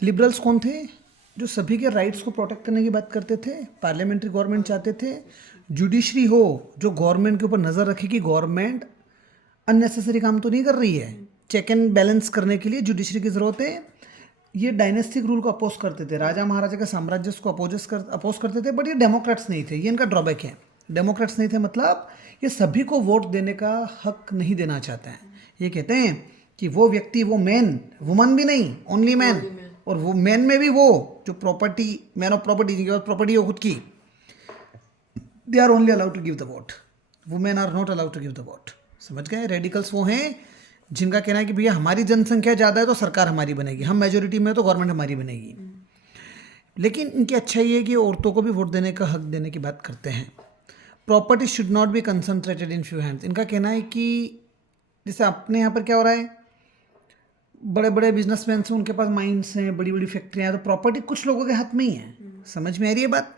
Liberals कौन थे? जो सभी के राइट्स को प्रोटेक्ट करने की बात करते थे, पार्लियामेंट्री गवर्नमेंट चाहते थे, जुडिशरी हो जो गवर्नमेंट के ऊपर नज़र रखे कि गवर्नमेंट अननेसेसरी काम तो नहीं कर रही है, चेक एंड बैलेंस करने के लिए जुडिशरी की ज़रूरत है। ये डायनेस्टिक रूल को अपोज करते थे, राजा महाराजा के साम्राज्य को अपोज करते थे, बट ये डेमोक्रेट्स नहीं थे। ये इनका ड्रॉबैक है, डेमोक्रेट्स नहीं थे मतलब ये सभी को वोट देने का हक नहीं देना चाहते हैं। ये कहते हैं कि वो व्यक्ति, वो मैन, वुमन भी नहीं, ओनली मैन, और वो मैन में भी वो जो प्रॉपर्टी, मैन ऑफ प्रॉपर्टी, जिनके पास प्रॉपर्टी हो खुद की, they are only allowed to give the vote, women are not allowed to give the vote. समझ गए? रेडिकल्स वो हैं जिनका कहना है कि भैया हमारी जनसंख्या ज़्यादा है तो सरकार हमारी बनेगी, हम मेजोरिटी में तो गवर्नमेंट हमारी बनेगी। लेकिन इनकी अच्छाई है कि औरतों को भी वोट देने का हक देने की बात करते हैं। Property should not be concentrated in few hands. इनका कहना है कि जैसे अपने यहाँ पर क्या हो रहा है, बड़े बड़े बिजनेसमैन हैं, उनके पास माइंस हैं, बड़ी बड़ी फैक्ट्रियाँ हैं, तो प्रॉपर्टी कुछ लोगों के हाथ में ही है। समझ में आ रही है बात?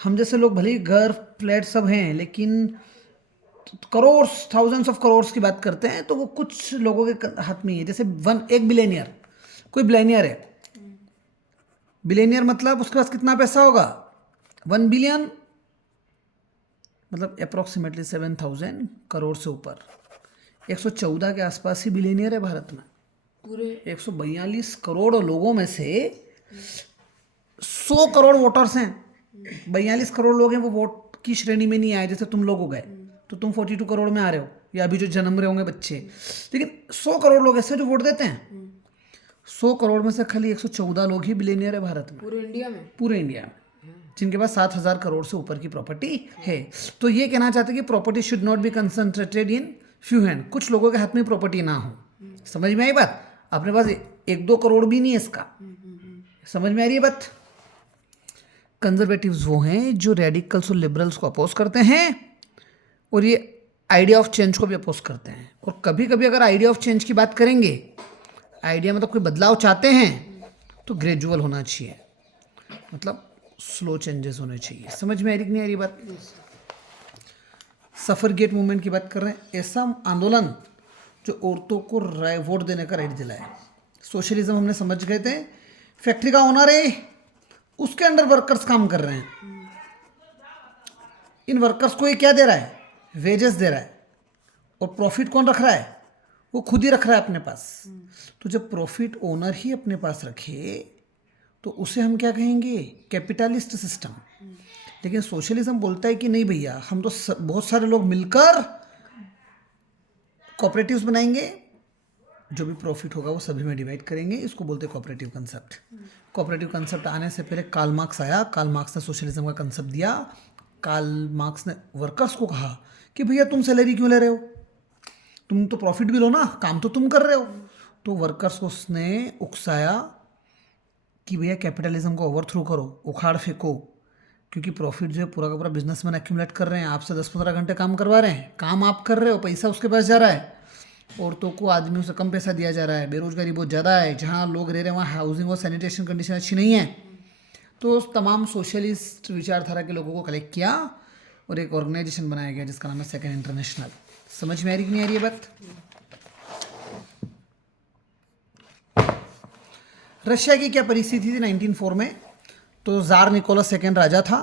हम जैसे लोग भले ही घर फ्लैट सब हैं, लेकिन करोड़, थाउजेंड्स ऑफ करोड़ की बात करते हैं तो वो कुछ लोगों के हाथ में ही है। जैसे एक बिलेनियर, कोई बिलेनियर है, बिलेनियर मतलब उसके पास कितना पैसा होगा? 1 बिलियन, मतलब अप्रोक्सीमेटली 7,000 करोड़ से ऊपर। 114 के आसपास ही बिलेनियर है भारत में। पूरे 142 करोड़ लोगों में से 100 करोड़ वोटर्स हैं, 42 करोड़ लोग हैं वो वोट की श्रेणी में नहीं आए। जैसे तुम लोग हो गए तो तुम 42 करोड़ में आ रहे हो, या अभी जो जन्म रहे होंगे बच्चे, लेकिन 100 करोड़ लोग ऐसे जो वोट देते हैं। 100 करोड़ में से खाली 114 लोग ही बिलियनियर है भारत में, पूरे इंडिया में। पूरे इंडिया में, जिनके पास 7,000 करोड़ से ऊपर की प्रॉपर्टी है। तो ये कहना चाहते हैं कि property should not be concentrated in few hand, कुछ लोगों के हाथ में प्रॉपर्टी ना हो। समझ में आई बात? अपने पास 1-2 करोड़ भी नहीं है इसका। समझ में आ रही है बात? कंजर्वेटिव्स वो हैं जो रेडिकल्स और लिबरल्स को अपोज करते हैं, और ये आइडिया ऑफ चेंज को भी अपोज करते हैं। और कभी कभी अगर आइडिया ऑफ चेंज की बात करेंगे, आइडिया मतलब कोई बदलाव चाहते हैं तो ग्रेजुअल होना चाहिए, मतलब स्लो चेंजेस होने चाहिए। समझ में आ रही कि नहीं आ रही बात? सफरगेट मूवमेंट की बात कर रहे हैं, ऐसा आंदोलन जो औरतों को वोट देने का राइट दिलाए। सोशलिज्म हमने समझ गए थे, फैक्ट्री का ओनर है, उसके अंडर वर्कर्स काम कर रहे हैं, इन वर्कर्स को ये क्या दे रहा है? वेजेस दे रहा है, और प्रॉफिट कौन रख रहा है? वो खुद ही रख रहा है अपने पास। तो जब प्रॉफिट ओनर ही अपने पास रखे तो उसे हम क्या कहेंगे? Capitalist system. लेकिन सोशलिज्म बोलता है कि नहीं भैया, हम तो बहुत सारे लोग मिलकर कोऑपरेटिव्स बनाएंगे, जो भी प्रॉफिट होगा वो सभी में डिवाइड करेंगे। इसको बोलते हैं कोऑपरेटिव कंसेप्ट। कोऑपरेटिव कंसेप्ट आने से पहले कार्ल मार्क्स आया, कार्ल मार्क्स ने सोशलिज्म का कंसेप्ट दिया। कार्ल मार्क्स ने वर्कर्स को कहा कि भैया तुम सैलरी क्यों ले रहे हो, तुम तो प्रॉफिट भी लो ना, काम तो तुम कर रहे हो। तो वर्कर्स को उसने उकसाया कि भैया कैपिटलिज्म को ओवरथ्रो करो, उखाड़ फेंको, क्योंकि प्रॉफिट जो है पूरा का पूरा बिजनेसमैन एक्यूमुलेट कर रहे हैं, आपसे 10-15 घंटे काम करवा रहे हैं, काम आप कर रहे हो, पैसा उसके पास जा रहा है, औरतों को आदमियों से कम पैसा दिया जा रहा है, बेरोजगारी बहुत ज़्यादा है, जहाँ लोग रह रहे हैं वहाँ हाउसिंग और सैनिटेशन कंडीशन अच्छी नहीं है। तो तमाम सोशलिस्ट विचारधारा के लोगों को कलेक्ट किया और एक ऑर्गेनाइजेशन बनाया गया जिसका नाम है सेकेंड इंटरनेशनल। समझ में आ रही कि नहीं आ रही है बात? रशिया की क्या परिस्थिति थी 1904 में? तो जार निकोलस सेकेंड राजा था।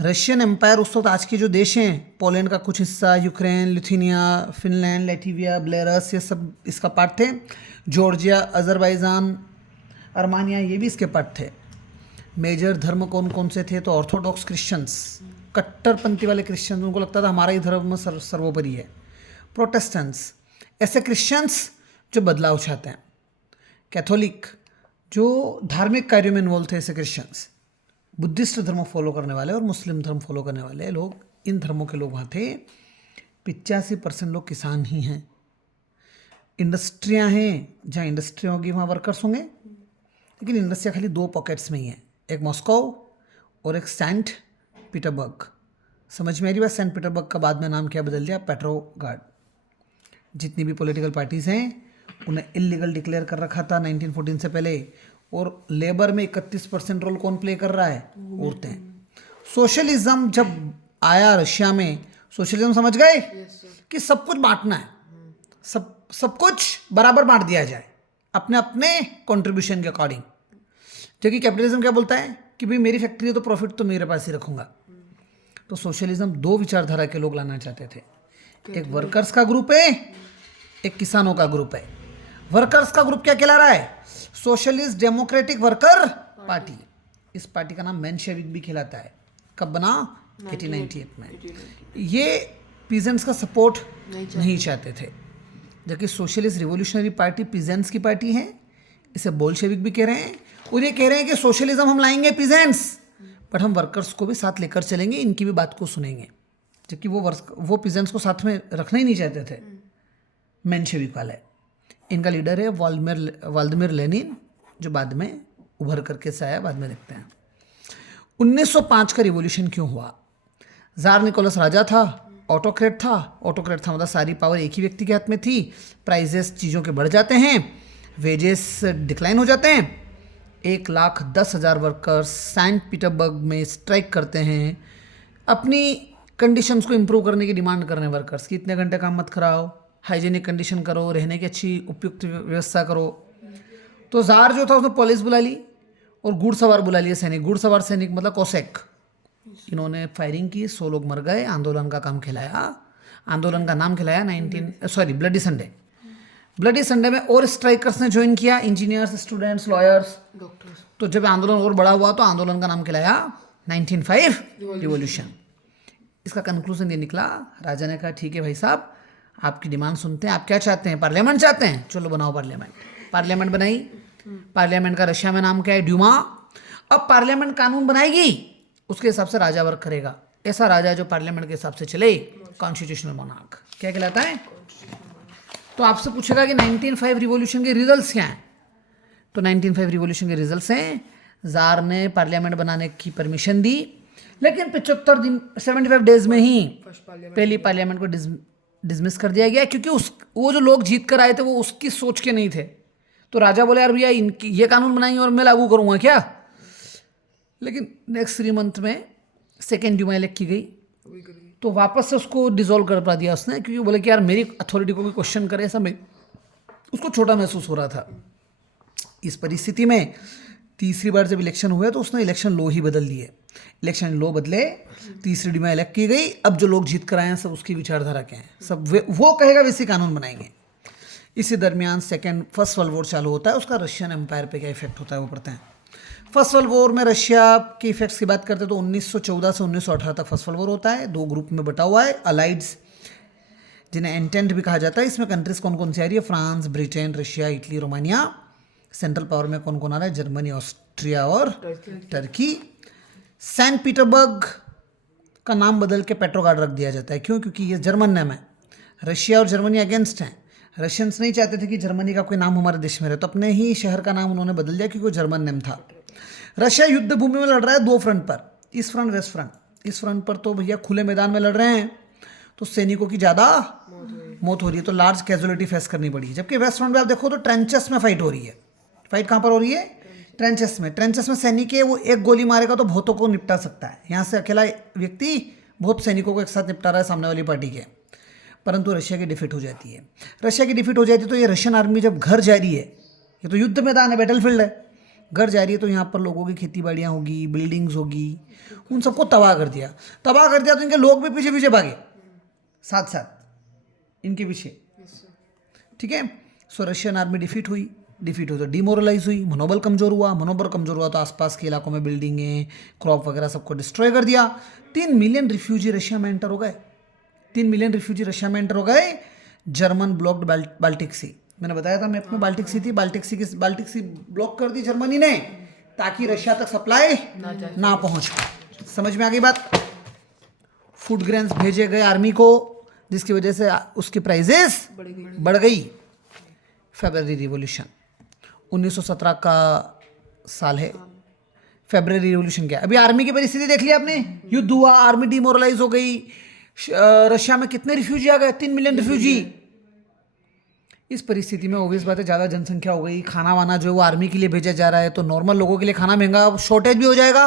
रशियन एम्पायर उस वक्त आज के जो देश हैं, पोलैंड का कुछ हिस्सा, Ukraine, Lithuania, Finland, Latvia, Belarus, ये सब इसका पार्ट थे। जॉर्जिया, अजरबैजान, अर्मानिया, ये भी इसके पार्ट थे। मेजर धर्म कौन कौन से थे? तो ऑर्थोडॉक्स क्रिश्चियंस, कट्टरपंथी वाले क्रिश्चियंस, उनको लगता था हमारा ही धर्म सर्वोपरि है। प्रोटेस्टेंट्स, ऐसे क्रिश्चियंस जो बदलाव चाहते हैं। कैथोलिक, जो धार्मिक कार्यों में इन्वॉल्व थे, ऐसे क्रिश्चियंस। बुद्धिस्ट धर्म फॉलो करने वाले और मुस्लिम धर्म फॉलो करने वाले लोग, इन धर्मों के लोग वहाँ थे। 85% लोग किसान ही हैं। इंडस्ट्रियाँ हैं, जहाँ इंडस्ट्री होगी वहाँ वर्कर्स होंगे, लेकिन इंडस्ट्रियाँ खाली 2 पॉकेट्स में ही हैं, एक मॉस्को और एक सेंट पीटरबर्ग। समझ में आ रही बात? सेंट पीटरबर्ग का बाद में नाम क्या बदल दिया? पेट्रोग्राड। जितनी भी पॉलिटिकल पार्टीज़ हैं उन्हें इलीगल डिक्लेयर कर रखा था 1914 से पहले। और लेबर में 31% रोल कौन प्ले कर रहा है? औरतें। सोशलिज्म जब आया रशिया में, सोशलिज्म समझ गए कि सब कुछ बांटना है, सब कुछ बराबर बांट दिया जाए अपने अपने कंट्रीब्यूशन के अकॉर्डिंग। जबकि कैपिटलिज्म क्या बोलता है कि भाई मेरी फैक्ट्री है तो प्रॉफिट तो मेरे पास ही रखूंगा। तो सोशलिज्म दो विचारधारा के लोग लाना चाहते थे, एक वर्कर्स का ग्रुप है, एक किसानों का ग्रुप है। वर्कर्स का ग्रुप क्या कहला रहा है? Socialist democratic worker party. इस पार्टी का नाम मेंशेविक भी कहलाता है। कब बना? 1898 में। ये पीजेंट्स का सपोर्ट नहीं चाहते थे, जबकि सोशलिस्ट रिवोल्यूशनरी पार्टी पीजेंट्स की पार्टी है, इसे बोल्शेविक भी कह रहे हैं। और ये कह रहे हैं कि सोशलिज्म हम लाएंगे पीजेंट्स, बट हम वर्कर्स को भी साथ लेकर चलेंगे, इनकी भी बात को सुनेंगे। जबकि वो पीजेंट्स को साथ में रखना ही नहीं चाहते थे मेंशेविक वाले। इनका लीडर है व्लादिमीर लेनिन, जो बाद में उभर करके से आया, बाद में देखते हैं। 1905 का रिवॉल्यूशन क्यों हुआ? जार निकोलस राजा था, ऑटोक्रेट था। ऑटोक्रेट था मतलब सारी पावर एक ही व्यक्ति के हाथ में थी। प्राइजेस चीज़ों के बढ़ जाते हैं, वेजेस डिक्लाइन हो जाते हैं। 1,10,000 वर्कर्स सेंट पीटर्सबर्ग में स्ट्राइक करते हैं, अपनी कंडीशंस को इम्प्रूव करने की डिमांड कर रहे हैं वर्कर्स की। इतने घंटे काम मत कराओ, हाइजीनिक कंडीशन करो, रहने की अच्छी उपयुक्त व्यवस्था करो। तो जार जो था उसने पुलिस बुला ली और घुड़सवार बुला लिए सैनिक। घुड़सवार सैनिक मतलब कोसेक। इन्होंने फायरिंग की, 100 लोग मर गए। आंदोलन का काम खिलाया, आंदोलन का नाम खिलाया ब्लडी संडे। ब्लडी संडे में और स्ट्राइकर्स ने ज्वाइन किया, इंजीनियर्स, स्टूडेंट्स, लॉयर्स, डॉक्टर्स। तो जब आंदोलन और बड़ा हुआ तो आंदोलन का नाम खिलाया 1905 रिवॉल्यूशन। इसका कंक्लूजन ये निकला, राजा ने कहा ठीक है भाई साहब, आपकी डिमांड सुनते हैं, आप क्या चाहते हैं? पार्लियामेंट चाहते हैं, चलो बनाओ पार्लियामेंट। पार्लियामेंट बनाई। पार्लियामेंट का रशिया में नाम क्या है? ड्यूमा। अब पार्लियामेंट कानून बनाएगी, उसके हिसाब से राजा वर्क करेगा। ऐसा राजा जो पार्लियामेंट के हिसाब से चले, कॉन्स्टिट्यूशनल मोनार्क क्या कहलाता है? तो आपसे पूछेगा कि 1905 रिवॉल्यूशन के रिजल्ट्स क्या हैं? तो 1905 रिवॉल्यूशन के रिजल्ट्स हैं, जार ने पार्लियामेंट बनाने की परमिशन दी, लेकिन 75 दिन 75 डेज में ही पहली पार्लियामेंट को डिसमिस कर दिया गया, क्योंकि वो जो लोग जीत कर आए थे वो उसकी सोच के नहीं थे। तो राजा बोले यार भैया इनकी ये कानून बनाएंगे और मैं लागू करूँगा क्या? लेकिन नेक्स्ट 3 मंथ में सेकेंड ड्यूमा इलेक्ट की गई, तो वापस से उसको डिसॉल्व कर पा दिया उसने, क्योंकि बोले कि यार मेरी अथॉरिटी को भी क्वेश्चन करे, ऐसा में उसको छोटा महसूस हो रहा था। इस परिस्थिति में तीसरी बार जब इलेक्शन हुए तो उसने इलेक्शन लॉ ही बदल दिए। इलेक्शन लॉ बदले, तीसरी ड्यूमा इलेक्ट की गई। अब जो लोग जीत कर आए हैं सब उसकी विचारधारा क्या है, सब वो कहेगा वैसे कानून बनाएंगे। इसी दरमियान फर्स्ट वर्ल्ड वॉर चालू होता है। उसका रशियन एम्पायर पे क्या इफेक्ट होता है वो पढ़ते हैं। फर्स्ट वर्ल्ड वॉर में रशिया के इफेक्ट्स की बात करते हैं तो 1914 से 1918 तक फर्स्ट वर्ल्ड वॉर होता है। 2 ग्रुप में बटा हुआ है, अलाइड्स जिन्हें एंटेंट भी कहा जाता है। इसमें कंट्रीज कौन कौन सी आ रही है? France, Britain, Russia, Italy, Romania. Central power में कौन कौन आ रहा है? जर्मनी, ऑस्ट्रिया और टर्की। सेंट पीटर्सबर्ग का नाम बदल के पेट्रोग्राड रख दिया जाता है। क्यों? क्योंकि ये जर्मन नाम है। रशिया और जर्मनी अगेंस्ट हैं। रशियंस नहीं चाहते थे कि जर्मनी का कोई नाम हमारे देश में रहे, तो अपने ही शहर का नाम उन्होंने बदल दिया क्योंकि वो जर्मन नेम था। रशिया युद्ध भूमि में लड़ रहा है 2 फ्रंट पर, ईस्ट फ्रंट, वेस्ट फ्रंट। इस फ्रंट पर तो भैया खुले मैदान में लड़ रहे हैं, तो सैनिकों की ज़्यादा मौत हो रही है, तो लार्ज कैजुअलिटी फेस करनी पड़ी है। जबकि वेस्ट फ्रंट में आप देखो तो ट्रेंचेस में फाइट हो रही है। फाइट कहाँ पर हो रही है? ट्रेंचेस में। ट्रेंचेस में सैनिक है, वो एक गोली मारेगा तो बहुतों को निपटा सकता है। यहाँ से अकेला व्यक्ति बहुत सैनिकों को एक साथ निपटा रहा है सामने वाली पार्टी के। परंतु रशिया की डिफीट हो जाती है। रशिया की डिफीट हो जाती है तो ये रशियन आर्मी जब घर जा रही है, ये तो युद्ध मैदान है, बैटलफील्ड है, घर जा रही है तो यहाँ पर लोगों की खेती बाड़ियाँ होगी, बिल्डिंग्स होगी, उन सबको तबाह कर दिया। तबाह कर दिया तो इनके लोग भी पीछे पीछे भागे, साथ साथ इनके पीछे। ठीक है। सो रशियन आर्मी डिफीट हुई तो डिमोरलाइज हुई, मनोबल कमज़ोर हुआ तो आसपास के इलाकों में बिल्डिंगें, क्रॉप वगैरह सबको डिस्ट्रॉय कर दिया। 3 मिलियन रिफ्यूजी रशिया में एंटर हो गए। 3 मिलियन रिफ्यूजी रशिया में एंटर हो गए। जर्मन ब्लॉक्ड बाल्टिक सी, मैंने बताया था मैप में बाल्टिक सी थी, बाल्टिक सी ब्लॉक कर दी जर्मनी ने ताकि रशिया तक सप्लाई ना पहुंच पाए। समझ में आ गई बात? फूड ग्रेन्स भेजे गए आर्मी को, जिसकी वजह से उसकी प्राइजेस बढ़ गई। फेब्रुअरी रिवॉल्यूशन 1917 का साल है। फेब्रुअरी रिवॉल्यूशन क्या? अभी आर्मी की परिस्थिति देख ली आपने, युद्ध हुआ, आर्मी डिमोरलाइज हो गई। रशिया में कितने रिफ्यूजी आ गए? 3 मिलियन रिफ्यूजी। इस परिस्थिति में ऑब्वियस बात है ज़्यादा जनसंख्या हो गई, खाना वाना जो है वो आर्मी के लिए भेजा जा रहा है, तो नॉर्मल लोगों के लिए खाना महंगा, शॉर्टेज भी हो जाएगा,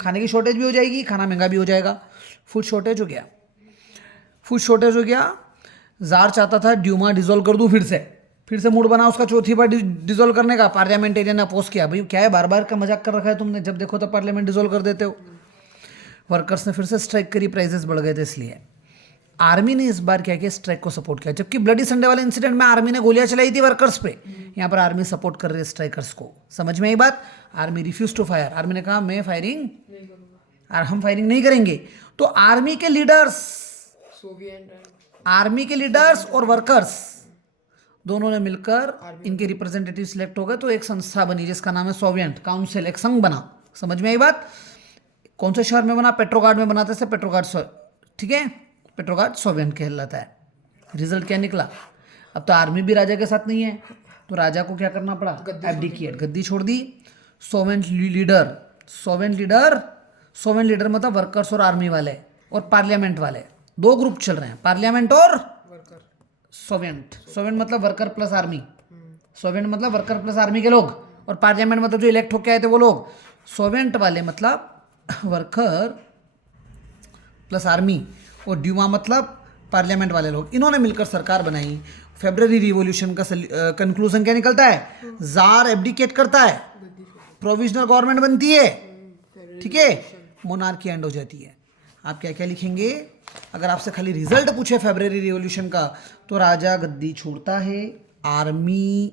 खाने की शॉर्टेज भी हो जाएगी, खाना महंगा भी हो जाएगा। फूड शॉर्टेज हो गया। जार चाहता था ड्यूमा डिसॉल्व कर दूं, फिर से मूड बना उसका चौथी बार डिसॉल्व करने का, पार्लियामेंटेरियन ने अपोज किया। भाई क्या है, बार बार का मजाक कर रखा है तुमने, जब देखो तब पार्लियामेंट डिसॉल्व कर देते हो। वर्कर्स ने फिर से स्ट्राइक करी, प्राइसेस बढ़ गए थे इसलिए। आर्मी ने इस बार क्या किया, स्ट्राइक को सपोर्ट किया। जबकि ब्लडी संडे वाले इंसिडेंट में आर्मी ने गोलियां चलाई थी वर्कर्स पे, यहाँ पर आर्मी सपोर्ट कर रही है स्ट्राइकर्स को। समझ में आई बात? Army refuse to fire, army ने कहा मैं फायरिंग और हम फायरिंग नहीं करेंगे। तो आर्मी के लीडर्स और वर्कर्स दोनों ने मिलकर, इनके रिप्रेजेंटेटिव सिलेक्ट हो गए, तो एक संस्था बनी जिसका नाम है सोवियत काउंसिल, एक संघ बना। समझ में आई बात? कौन से शहर में बना? पेट्रोगार्ड में बनाते से पेट्रोगार्ड, ठीक है, पेट्रोगार्ड सोवियत कहलाता है। रिजल्ट क्या निकला? अब तो आर्मी भी राजा के साथ नहीं है, तो राजा को क्या करना पड़ा? एब्डिकेट, गद्दी छोड़ दी। सोवियत लीडर मतलब वर्कर्स और आर्मी वाले और पार्लियामेंट वाले, दो ग्रुप चल रहे हैं, पार्लियामेंट और सोवियत मतलब वर्कर प्लस आर्मी, सोवियत मतलब वर्कर प्लस आर्मी के लोग, और पार्लियामेंट मतलब जो इलेक्ट होके आए थे वो लोग। सोवियत वाले मतलब वर्कर प्लस आर्मी, और ड्यूमा मतलब पार्लियामेंट वाले लोग। इन्होंने मिलकर सरकार बनाई। फेब्रुअरी रिवॉल्यूशन का कंक्लूजन क्या निकलता है? जार एब्डिकेट करता है, प्रोविजनल गवर्नमेंट बनती है, ठीक है, मोनार्की एंड हो जाती है। आप क्या क्या लिखेंगे? अगर आपसे खाली रिजल्ट पूछे फेब्रुअरी रिवॉल्यूशन का, तो राजा गद्दी छोड़ता है, आर्मी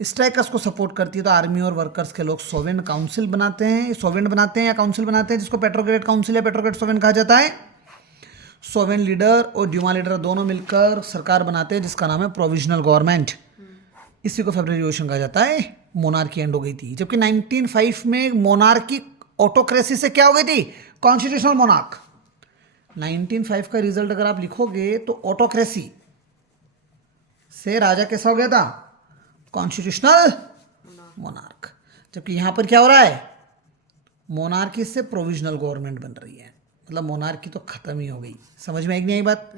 स्ट्राइकर्स को सपोर्ट करती है, तो आर्मी और वर्कर्स के लोग सोवियत काउंसिल बनाते हैं, या काउंसिल बनाते हैं, जिसको पेट्रोग्रेड काउंसिल या पेट्रोग्रेड सोवियत कहा जाता है। सोवियत लीडर और ड्यूमा लीडर दोनों मिलकर सरकार बनाते हैं जिसका नाम है प्रोविजनल गवर्नमेंट। इसी को फेब्रुअरी रिवॉल्यूशन कहा जाता है। मोनार्की एंड हो गई थी। जबकि 1905 में मोनार्की ऑटोक्रेसी से क्या हो गई थी? Constitutional monarch. 1905 का रिजल्ट अगर आप लिखोगे तो ऑटोक्रेसी से राजा कैसा हो गया था? Constitutional monarch. जबकि यहां पर क्या हो रहा है? मोनार्की से प्रोविजनल गवर्नमेंट बन रही है, मतलब मोनार्की तो खत्म ही हो गई। समझ में आई नहीं आई बात?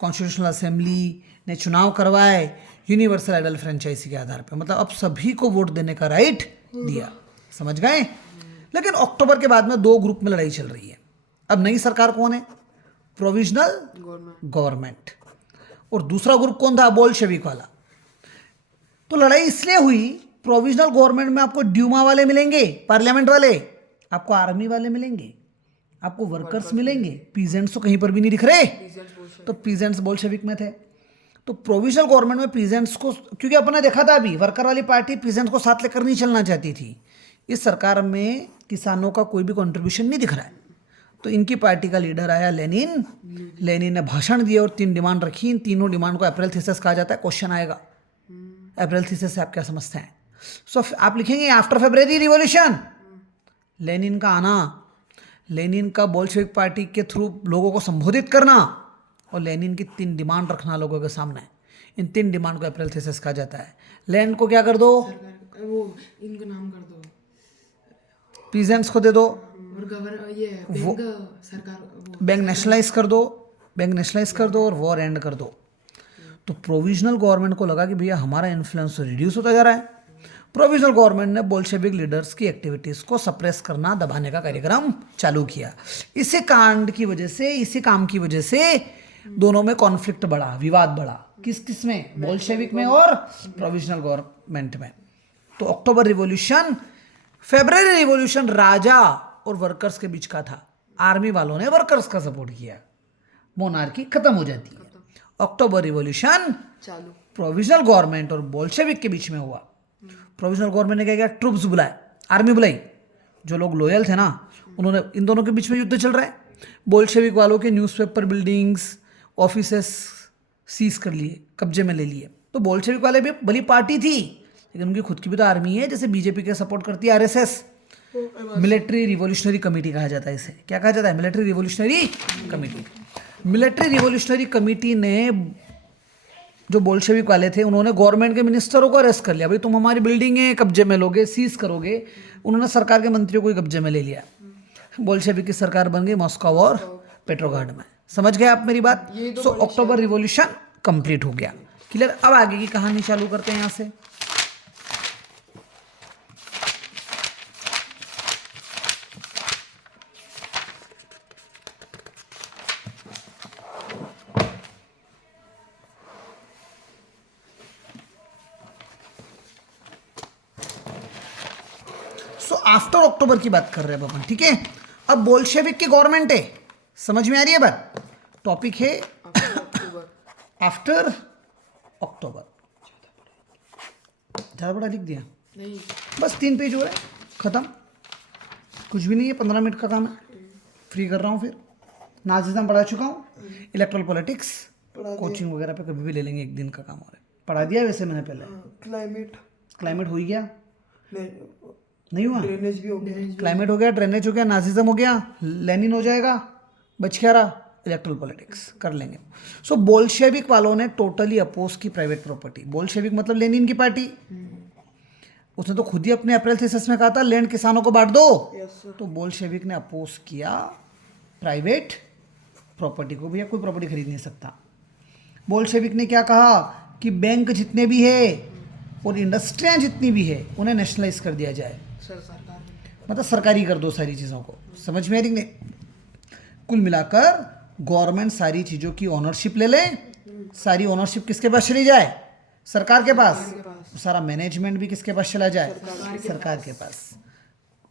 कॉन्स्टिट्यूशनल असेंबली ने चुनाव करवाए यूनिवर्सल आइडल फ्रेंचाइजी के आधार पर, मतलब अब सभी को वोट देने का राइट दिया। समझ गए? लेकिन अक्टूबर के बाद में दो ग्रुप में लड़ाई चल रही है। अब नई सरकार कौन है? Provisional government. और दूसरा ग्रुप कौन था? बोल्शेविक वाला। तो लड़ाई इसलिए हुई, प्रोविजनल गवर्नमेंट में आपको ड्यूमा वाले मिलेंगे, पार्लियामेंट वाले, आपको आर्मी वाले मिलेंगे, आपको वर्कर्स मिलेंगे, पीजेंट्स तो कहीं पर भी नहीं दिख रहे, तो पीजेंट्स बोल्शेविक में थे। तो प्रोविजनल गवर्नमेंट में पीजेंट्स को, क्योंकि अपने देखा था अभी वर्कर वाली पार्टी पीजेंट्स को साथ लेकर नहीं चलना चाहती थी। इस सरकार में किसानों का कोई भी कंट्रीब्यूशन नहीं दिख रहा है, तो इनकी पार्टी का लीडर आया लेनिन ने भाषण दिया और 3 डिमांड रखी। इन तीनों डिमांड को अप्रैल थीसिस कहा जाता है। क्वेश्चन आएगा अप्रैल थीसिस से आप क्या समझते हैं? सो आप लिखेंगे आफ्टर फेब्रुअरी रिवॉल्यूशन, लेनिन का आना, लेनिन का बोल्शेविक पार्टी के थ्रू लोगों को संबोधित करना, और लेनिन की 3 डिमांड रखना लोगों के सामने। इन 3 डिमांड को अप्रैल थीसिस कहा जाता है। लैंड को क्या कर दो? वो इनको नाम कर दो, पीजेंट्स को दे दो, और ये बैंक सरकार, बैंक नेशनलाइज कर दो, और वॉर एंड कर दो। तो प्रोविजनल गवर्नमेंट को लगा कि भैया हमारा इन्फ्लुएंस रिड्यूस होता जा रहा है। प्रोविजनल गवर्नमेंट ने बोल्शेविक लीडर्स की एक्टिविटीज को सप्रेस करना, दबाने का कार्यक्रम चालू किया। इसी काम की वजह से दोनों में कॉन्फ्लिक्ट बढ़ा, विवाद बढ़ा। किस में? बोल्शेविक में और प्रोविजनल गवर्नमेंट में। तो अक्टूबर रिवॉल्यूशन, फेब्रुअरी रिवॉल्यूशन राजा और वर्कर्स के बीच का था। आर्मी वालों ने वर्कर्स का सपोर्ट किया, मोनार्की खत्म हो जाती है। अक्टूबर रिवॉल्यूशन चालू प्रोविजनल गवर्नमेंट और बोल्शेविक के बीच में हुआ। प्रोविजनल गवर्नमेंट ने क्या किया? ट्रूप्स बुलाए, आर्मी बुलाई। जो लोग लॉयल थे ना, उन्होंने, इन दोनों के बीच में युद्ध चल रहा है। बोल्शेविक वालों के न्यूज़पेपर, बिल्डिंग्स, ऑफिसेस सीज कर लिए, कब्जे में ले लिए। तो बोल्शेविक वाले भी भली पार्टी थी, लेकिन उनकी खुद की भी तो आर्मी है, जैसे बीजेपी के सपोर्ट करती है आरएसएस। मिलिट्री रिवॉल्यूशनरी कमेटी कहा जाता है इसे। क्या कहा जाता है? Military revolutionary committee. Military revolutionary committee ने, जो बोल्शेविक वाले थे, उन्होंने गवर्नमेंट के मिनिस्टरों को अरेस्ट कर लिया। भाई तुम हमारी बिल्डिंगें कब्जे में लोगे, सीज करोगे। उन्होंने सरकार के मंत्रियों को ही कब्जे में ले लिया। बोल्शेविक की सरकार बन गई मॉस्को और पेट्रोग्राड में। समझ गए आप मेरी बात? सो अक्टूबर रिवॉल्यूशन कंप्लीट हो गया। क्लियर? अब आगे की कहानी चालू करते हैं यहाँ से। सो आफ्टर अक्टूबर की बात कर रहे हैं अपन, ठीक है। अब बोल्शेविक की गवर्नमेंट है, समझ में आ रही है बात। टॉपिक है अक्टूबर आफ्टर अक्टूबर। ज़्यादा बड़ा लिख दिया, नहीं बस 3 पेज हो रहे हैं, ख़त्म, कुछ भी नहीं है, 15 मिनट का काम है। फ्री कर रहा हूँ फिर। नाजिज़म पढ़ा चुका हूँ, इलेक्ट्रल पॉलिटिक्स कोचिंग वगैरह पे कभी भी ले लेंगे, एक दिन का काम हो रहा है। पढ़ा दिया वैसे मैंने पहले। क्लाइमेट हो ही गया, नहीं हुआ, ड्रेनेज भी हो गया। क्लाइमेट हो गया, ड्रेनेज हो गया, नाजिज़म हो गया, लेनिन हो जाएगा, बच क्या रहा, इलेक्ट्रल पॉलिटिक्स कर लेंगे। सो बोल्शेविक वालों ने टोटली अपोज की प्राइवेट प्रॉपर्टी। बोल्शेविक मतलब लेनिन की पार्टी, उसने तो खुद ही अपने अप्रैल थीसिस में कहा था लैंड किसानों को बांट दो। Yes sir. तो बोल्शेविक ने अपोज किया प्राइवेट प्रॉपर्टी को, भैया कोई प्रॉपर्टी खरीद नहीं सकता। बोल्शेविक ने क्या कहा कि बैंक जितने भी है और इंडस्ट्रियाँ जितनी भी है उन्हें नेशनलाइज कर दिया जाए, सरकार मतलब सरकारी कर दो सारी चीज़ों को। समझ में आ रही नहीं? कुल मिलाकर गवर्नमेंट सारी चीज़ों की ओनरशिप ले ले, सारी ओनरशिप किसके पास चली जाए, सरकार के पास। सारा मैनेजमेंट भी किसके पास चला जाए, सरकार के पास।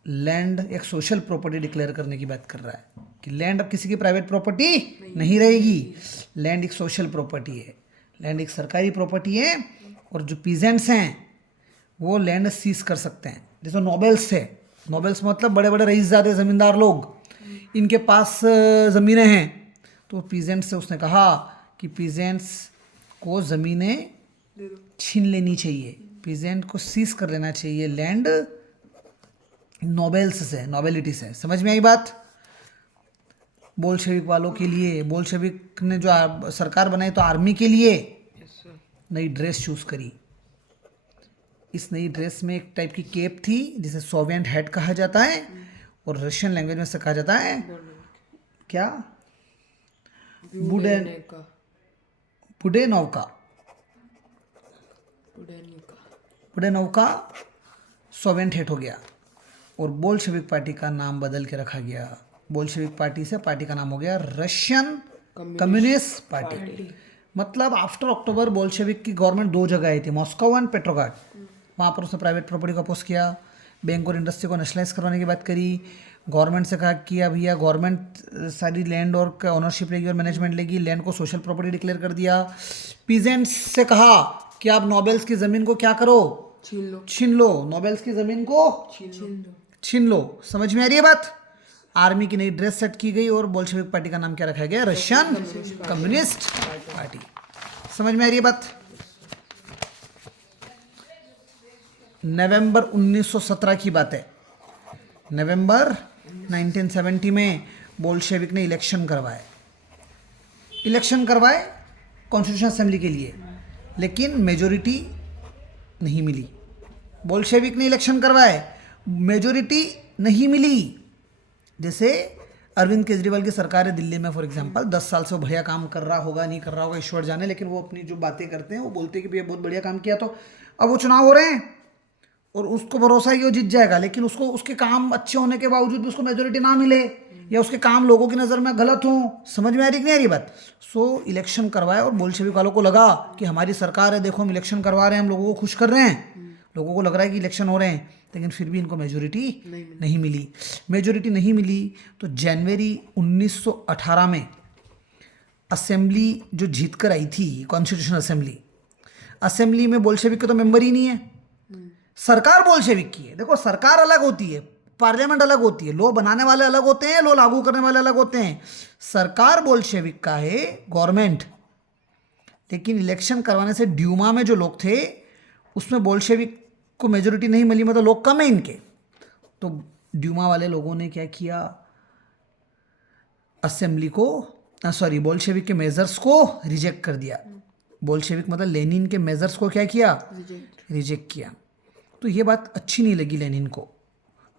लैंड एक सोशल प्रॉपर्टी डिक्लेयर करने की बात कर रहा है कि लैंड अब किसी की प्राइवेट प्रॉपर्टी नहीं रहेगी, लैंड एक सोशल प्रॉपर्टी है, लैंड एक सरकारी प्रॉपर्टी है। और जो पीजेंट्स हैं वो लैंड सीज कर सकते हैं। जैसे नोबेल्स थे, नोबेल्स मतलब बड़े बड़े रईसजादे ज़मींदार लोग, इनके पास ज़मीनें हैं, तो पीजेंट्स से उसने कहा कि पीजेंट्स को ज़मीनें छीन लेनी चाहिए, पीजेंट को सीज कर लेना चाहिए लैंड नोबेल्स से, नोबेलिटी से। समझ में आई बात? बोल्शेविक वालों के लिए, बोल्शेविक ने जो सरकार बनाई तो आर्मी के लिए नई ड्रेस चूज करी। इस नई ड्रेस में एक टाइप की केप थी जिसे सोवियत हैट कहा जाता है, और रशियन लैंग्वेज में से कहा जाता है क्या, बुडेनोवका। बुडेनोवका सोवियत हैट हो गया और बोल्शेविक पार्टी का नाम बदल के रखा गया। बोल्शेविक पार्टी से पार्टी का नाम हो गया रशियन कम्युनिस्ट पार्टी। मतलब आफ्टर अक्टूबर बोल्शेविक की गवर्नमेंट 2 जगह आई थी, मॉस्को एंड पेट्रोग्राड। वहाँ पर उसने प्राइवेट प्रॉपर्टी को अपोज किया, बैंक और इंडस्ट्री को नेशनलाइज करवाने की बात करी, गवर्नमेंट से कहा किया भैया गवर्नमेंट सारी लैंड और ओनरशिप लेगी और मैनेजमेंट लेगी, लैंड को सोशल प्रॉपर्टी डिक्लेयर कर दिया। पीजेंट्स से कहा कि आप नोबेल्स की ज़मीन को क्या करो, छीन लो, नोबेल्स की ज़मीन को छीन लो। समझ में आ रही है बात? आर्मी की नई ड्रेस सेट की गई और बोल्शेविक पार्टी का नाम क्या रखा गया, रशियन कम्युनिस्ट पार्टी। समझ में आ रही है बात? नवंबर 1917 की बात है, नवंबर 1970 में बोल्शेविक ने इलेक्शन करवाए कॉन्स्टिट्यूशन असेंबली के लिए, लेकिन मेजोरिटी नहीं मिली। बोल्शेविक ने इलेक्शन करवाए, मेजोरिटी नहीं मिली। जैसे अरविंद केजरीवाल की सरकार है दिल्ली में फॉर एग्जांपल, 10 साल से वो बढ़िया काम कर रहा होगा नहीं कर रहा होगा ईश्वर जाने, लेकिन वो अपनी जो बातें करते हैं वो बोलते हैं कि भैया बहुत बढ़िया काम किया। तो अब वो चुनाव हो रहे हैं और उसको भरोसा है कि वो जीत जाएगा, लेकिन उसको उसके काम अच्छे होने के बावजूद भी उसको मेजोरिटी ना मिले या उसके काम लोगों की नज़र में गलत हो। समझ में आ रही कि नहीं आ रही बात? सो इलेक्शन करवाए और बोल्शेविक वालों को लगा कि हमारी सरकार है, देखो हम इलेक्शन करवा रहे हैं, हम लोगों को खुश कर रहे हैं, लोगों को लग रहा है कि इलेक्शन हो रहे हैं, लेकिन फिर भी इनको मेजोरिटी नहीं मिली। मेजोरिटी नहीं मिली तो जनवरी 1918 में असेंबली जो जीत कर आई थी, कॉन्स्टिट्यूशन असेंबली में बोल्शेविक के तो मेंबर ही नहीं है, सरकार बोल्शेविक की है। देखो सरकार अलग होती है, पार्लियामेंट अलग होती है, लॉ बनाने वाले अलग होते हैं, लॉ लागू करने वाले अलग होते हैं। सरकार बोल्शेविक का है, गवर्नमेंट, लेकिन इलेक्शन करवाने से ड्यूमा में जो लोग थे उसमें बोल्शेविक को मेजोरिटी नहीं मिली, मतलब लोग कम है इनके। तो ड्यूमा वाले लोगों ने क्या किया, असेंबली को बोल्शेविक के मेजर्स को रिजेक्ट कर दिया। बोल्शेविक मतलब लेनिन के मेजर्स को क्या किया, रिजेक्ट किया। तो ये बात अच्छी नहीं लगी लेनिन को,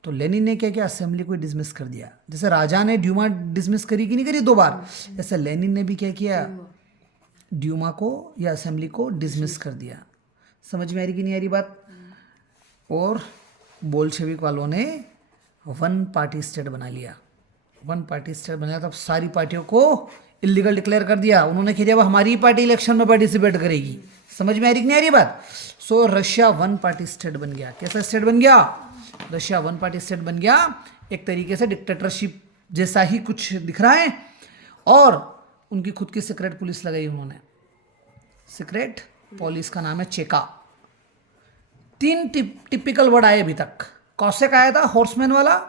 तो लेनिन ने क्या किया, असेंबली को डिसमिस कर दिया। जैसे राजा ने ड्यूमा डिसमिस करी कि नहीं करी 2 बार, ऐसे लेनिन ने भी क्या किया, ड्यूमा को या असेंबली को डिसमिस कर दिया। समझ में आ रही कि नहीं आ रही बात? और बोल्शेविक वालों ने 1 पार्टी स्टेट बना लिया। 1 पार्टी स्टेट बनाया तो अब सारी पार्टियों को इलीगल डिक्लेयर कर दिया। उन्होंने कह दिया अब हमारी पार्टी इलेक्शन में पार्टिसिपेट करेगी। समझ में आ रही कि नहीं आ रही बात? सो रशिया 1 पार्टी स्टेट बन गया। कैसा स्टेट बन गया? रशिया वन पार्टी स्टेट बन गया, एक तरीके से डिक्टेटरशिप जैसा ही कुछ दिख रहा है। और उनकी खुद की सीक्रेट पुलिस लगाई उन्होंने, सीक्रेट पुलिस का नाम है चेका। 3 टिपिकल वर्ड आए अभी तक। कौशेक आया था हॉर्समैन वाला,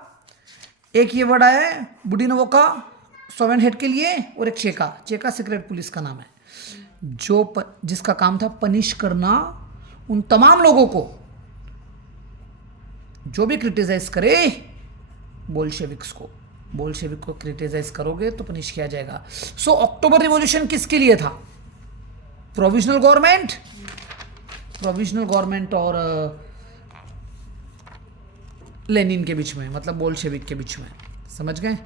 एक ये वर्ड आया है बुडिनोवो का सोवेन हेड के लिए, और एक चेका। चेका सीक्रेट पुलिस का नाम है, जिसका काम था पनिश करना उन तमाम लोगों को जो भी क्रिटिसाइज करे बोल्शेविक्स को। बोल्शेविक को क्रिटिसाइज करोगे तो पनिश किया जाएगा। सो अक्टूबर रिवॉल्यूशन किसके लिए था? प्रोविजनल गवर्नमेंट और लेनिन के बीच में, मतलब बोल्शेविक के बीच में। समझ गए?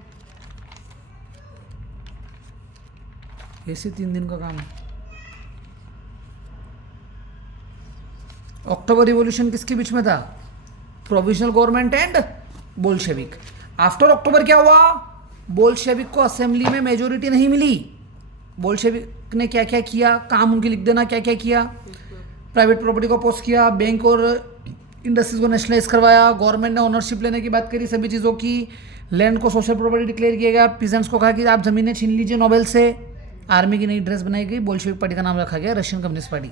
ऐसे 3 दिन का काम है। अक्टूबर रिवॉल्यूशन किसके बीच में था? Provisional government and Bolshevik. After October क्या हुआ? बोल्शेविक को असेंबली में मेजोरिटी नहीं मिली। बोल्शेविक ने क्या क्या किया, काम उनकी लिख देना, क्या क्या किया। प्राइवेट प्रॉपर्टी को अपोज किया, बैंक और इंडस्ट्रीज को नेशनलाइज करवाया, गवर्नमेंट ने ओनरशिप लेने की बात करी सभी चीज़ों की, लैंड को सोशल प्रॉपर्टी डिक्लेयर किया गया, पीजेंट्स को कहा कि आप ज़मीनें छीन लीजिए नोबेल से, आर्मी की नई ड्रेस बनाई गई, बोल्शेविक पार्टी का नाम रखा गया रशियन कम्युनिस्ट पार्टी।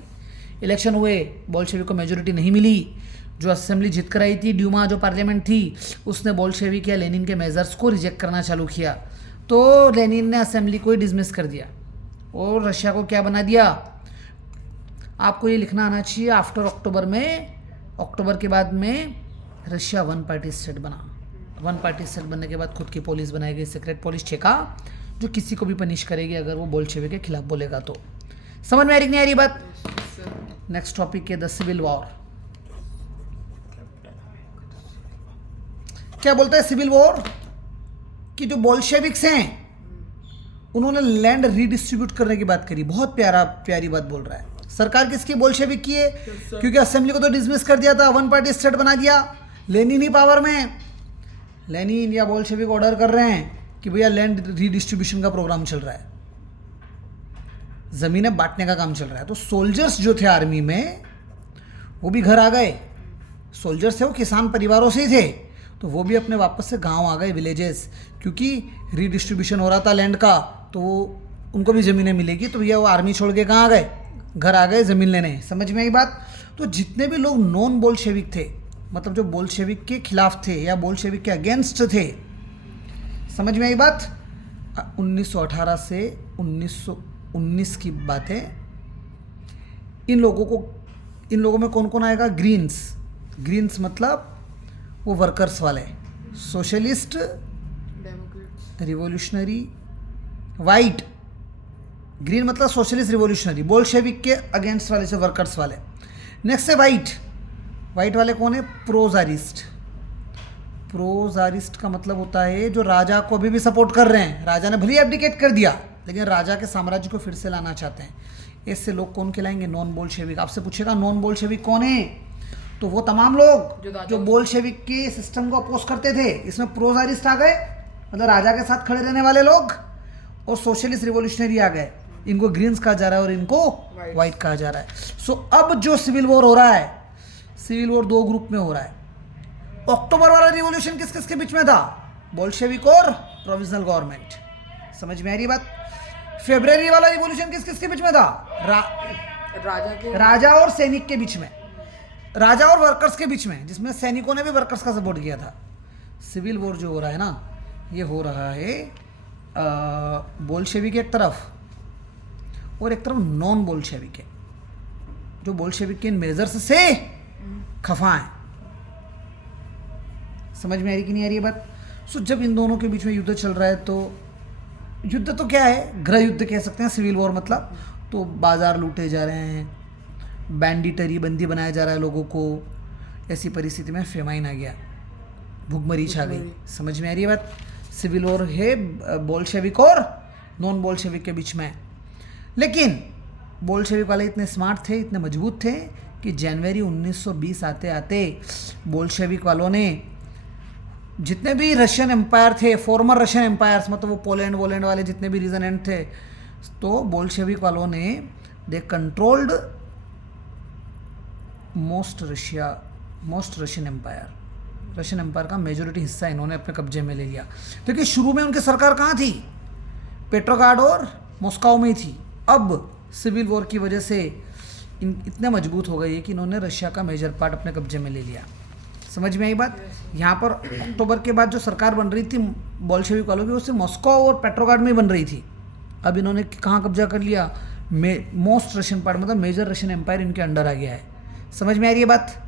इलेक्शन हुए, बोल्शेविक को मेजोरिटी नहीं मिली। जो असेंबली जीत कर आई थी, ड्यूमा जो पार्लियामेंट थी, उसने बोल्शेविक या लेनिन के मेजर्स को रिजेक्ट करना चालू किया। तो लेनिन ने असेंबली को ही डिसमिस कर दिया और रशिया को क्या बना दिया? आपको ये लिखना आना चाहिए, आफ्टर अक्टूबर में, अक्टूबर के बाद में रशिया वन पार्टी स्टेट बना। वन पार्टी स्टेट बनने के बाद खुद की पुलिस बनाई गई, सीक्रेट पुलिस चेका, जो किसी को भी पनिश करेगी अगर वो बोल्शेविक के खिलाफ बोलेगा तो। समझ में आ रही नहीं आ रही बात? नेक्स्ट टॉपिक है द सिविल वॉर। क्या बोलता है सिविल वॉर? कि जो बोल्शेविक्स हैं उन्होंने लैंड रीडिस्ट्रीब्यूट करने की बात करी। बहुत प्यारी बात बोल रहा है। सरकार किसकी? बोल्शेविक की है, क्योंकि असेंबली को तो डिसमिस कर दिया था, वन पार्टी स्टेट बना दिया, लेनिन ही पावर में। लेनिन या बोल्शेविक ऑर्डर कर रहे हैं कि भैया लैंड रीडिस्ट्रीब्यूशन का प्रोग्राम चल रहा है, जमीनें बांटने का काम चल रहा है। तो सोल्जर्स जो थे आर्मी में वो भी घर आ गए। सोल्जर्स थे वो किसान परिवारों से ही थे, तो वो भी अपने वापस से गांव आ गए, विलेजेस, क्योंकि रीडिस्ट्रीब्यूशन हो रहा था लैंड का, तो उनको भी ज़मीनें मिलेगी। तो भैया वो आर्मी छोड़ के कहाँ आ गए? घर आ गए ज़मीन लेने। समझ में आई बात? तो जितने भी लोग नॉन बोल्शेविक थे, मतलब जो बोल्शेविक के खिलाफ थे या बोल्शेविक के अगेंस्ट थे, समझ में आई बात? 1918 से 1919 की बात है। इन लोगों में कौन कौन आएगा? ग्रीन्स मतलब वो वर्कर्स वाले, सोशलिस्ट, रिवॉल्यूशनरी, वाइट। ग्रीन मतलब सोशलिस्ट रिवॉल्यूशनरी, बोल्शेविक के अगेंस्ट वाले से वर्कर्स वाले। नेक्स्ट है वाइट वाले कौन है? प्रोजारिस्ट का मतलब होता है जो राजा को अभी भी सपोर्ट कर रहे हैं। राजा ने भले एब्डिकेट कर दिया, लेकिन राजा के साम्राज्य को फिर से लाना चाहते हैं। ऐसे लोग कौन कहलाएंगे? Non Bolshevik. आपसे पूछेगा नॉन बोल्शेविक कौन है, तो वो तमाम लोग जो बोल्शेविक के सिस्टम को अपोज करते थे। इसमें प्रोजारिस्ट आ गए, मतलब राजा के साथ खड़े रहने वाले लोग, और सोशलिस्ट रिवॉल्यूशनरी आ गए। इनको ग्रीन्स कहा जा रहा है और इनको वाइट कहा जा रहा है। सो अब जो सिविल वॉर हो रहा है, सिविल वॉर 2 ग्रुप में हो रहा है। अक्टूबर वाला रिवॉल्यूशन किस किस के बीच में था? बोल्शेविक और प्रोविजनल गवर्नमेंट। समझ में आ रही बात? फरवरी वाला रिवॉल्यूशन किस किस के बीच में था? राजा और सैनिक के बीच में, राजा और वर्कर्स के बीच में, जिसमें सैनिकों ने भी वर्कर्स का सपोर्ट किया था। सिविल वॉर जो हो रहा है ना, ये हो रहा है बोल्शेविक एक तरफ और एक तरफ नॉन बोल्शेविक है, जो बोल्शेविक के इन मेजर्स से खफा है। समझ में आ रही कि नहीं आ रही है बात? सो जब इन दोनों के बीच में युद्ध चल रहा है, तो युद्ध तो क्या है, गृह युद्ध कह सकते हैं सिविल वॉर मतलब। तो बाजार लूटे जा रहे हैं, बैंडिटरी बंदी बनाया जा रहा है लोगों को। ऐसी परिस्थिति में फेमाइन आ गया, भुखमरी छा गई। समझ में आ रही है बात? सिविल वॉर है बोल्शेविक और नॉन बोल्शेविक के बीच में। लेकिन बोल्शेविक वाले इतने स्मार्ट थे, इतने मजबूत थे कि जनवरी 1920 आते आते बोल्शेविक वालों ने जितने भी रशियन एम्पायर थे, फॉर्मर रशियन एम्पायर्स, मतलब वो पोलैंड वाले जितने भी रीजन एंड थे, तो बोल्शेविक वालों ने they controlled most Russian empire. Russian empire का मेजोरिटी हिस्सा इन्होंने अपने कब्जे में ले लिया। क्योंकि शुरू में उनकी सरकार कहाँ थी? पेट्रोग्राड और मॉस्को में ही थी। अब सिविल वॉर की वजह से इतने मजबूत हो गई है कि इन्होंने रशिया का मेजर पार्ट अपने कब्जे में ले लिया। समझ में आई बात? यहाँ पर अक्टूबर के बाद जो सरकार बन रही थी बोल्शेविक वालों की, उससे मॉस्को और पेट्रोग्राड में बन रही थी। अब इन्होंने कहाँ कब्जा कर लिया? मोस्ट रशियन पार्ट, मतलब मेजर रशियन एम्पायर इनके अंडर आ गया है। समझ में आ रही है बात?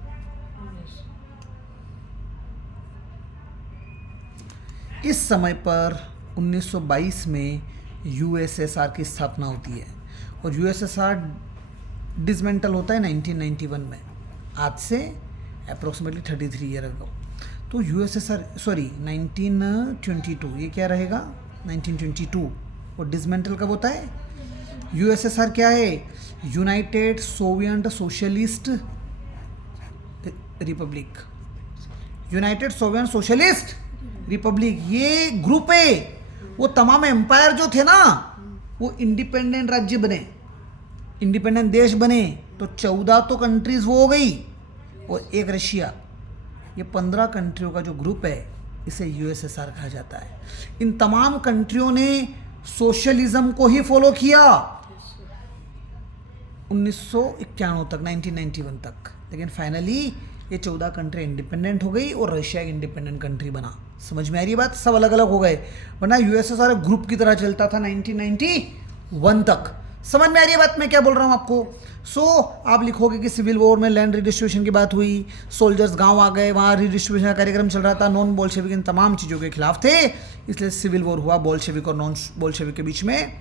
इस समय पर 1922 में यूएसएसआर की स्थापना होती है और यूएसएसआर डिसमेंटल होता है 1991 में, आज से अप्रोक्सीमेटली 33 ईयर अगो। तो यूएसएसआर 1922, ये क्या रहेगा? 1922। और डिसमेंटल कब होता है? यूएसएसआर क्या है? United Soviet socialist Republic. United Soviet socialist Republic ये ग्रुप है। वो तमाम एम्पायर जो थे ना, वो इंडिपेंडेंट राज्य बने, इंडिपेंडेंट देश बने। तो 14 तो कंट्रीज वो हो गई और एक रशिया। ये 15 कंट्रियों का जो ग्रुप है, इसे यूएसएसआर कहा जाता है। इन तमाम कंट्रियों ने सोशलिज्म को ही फॉलो किया 1991 तक, 1991 तक। लेकिन फाइनली ये 14 कंट्री इंडिपेंडेंट हो गई और रशिया एक इंडिपेंडेंट कंट्री बना। समझ में आ रही है बात? सब अलग अलग हो गए, वरना यूएसएसआर ग्रुप की तरह चलता था 1991 तक। समझ में आ रही है बात मैं क्या बोल रहा हूँ आपको? आप लिखोगे कि सिविल वॉर में लैंड रिडिस्ट्रीब्यूशन की बात हुई, सोल्जर्स गांव आ गए, वहाँ रिडिस्ट्रीब्यूशन का कार्यक्रम चल रहा था, नॉन बोल्शेविक इन तमाम चीज़ों के खिलाफ थे, इसलिए सिविल वॉर हुआ बोल्शेविक और नॉन बोल्शेविक के बीच में।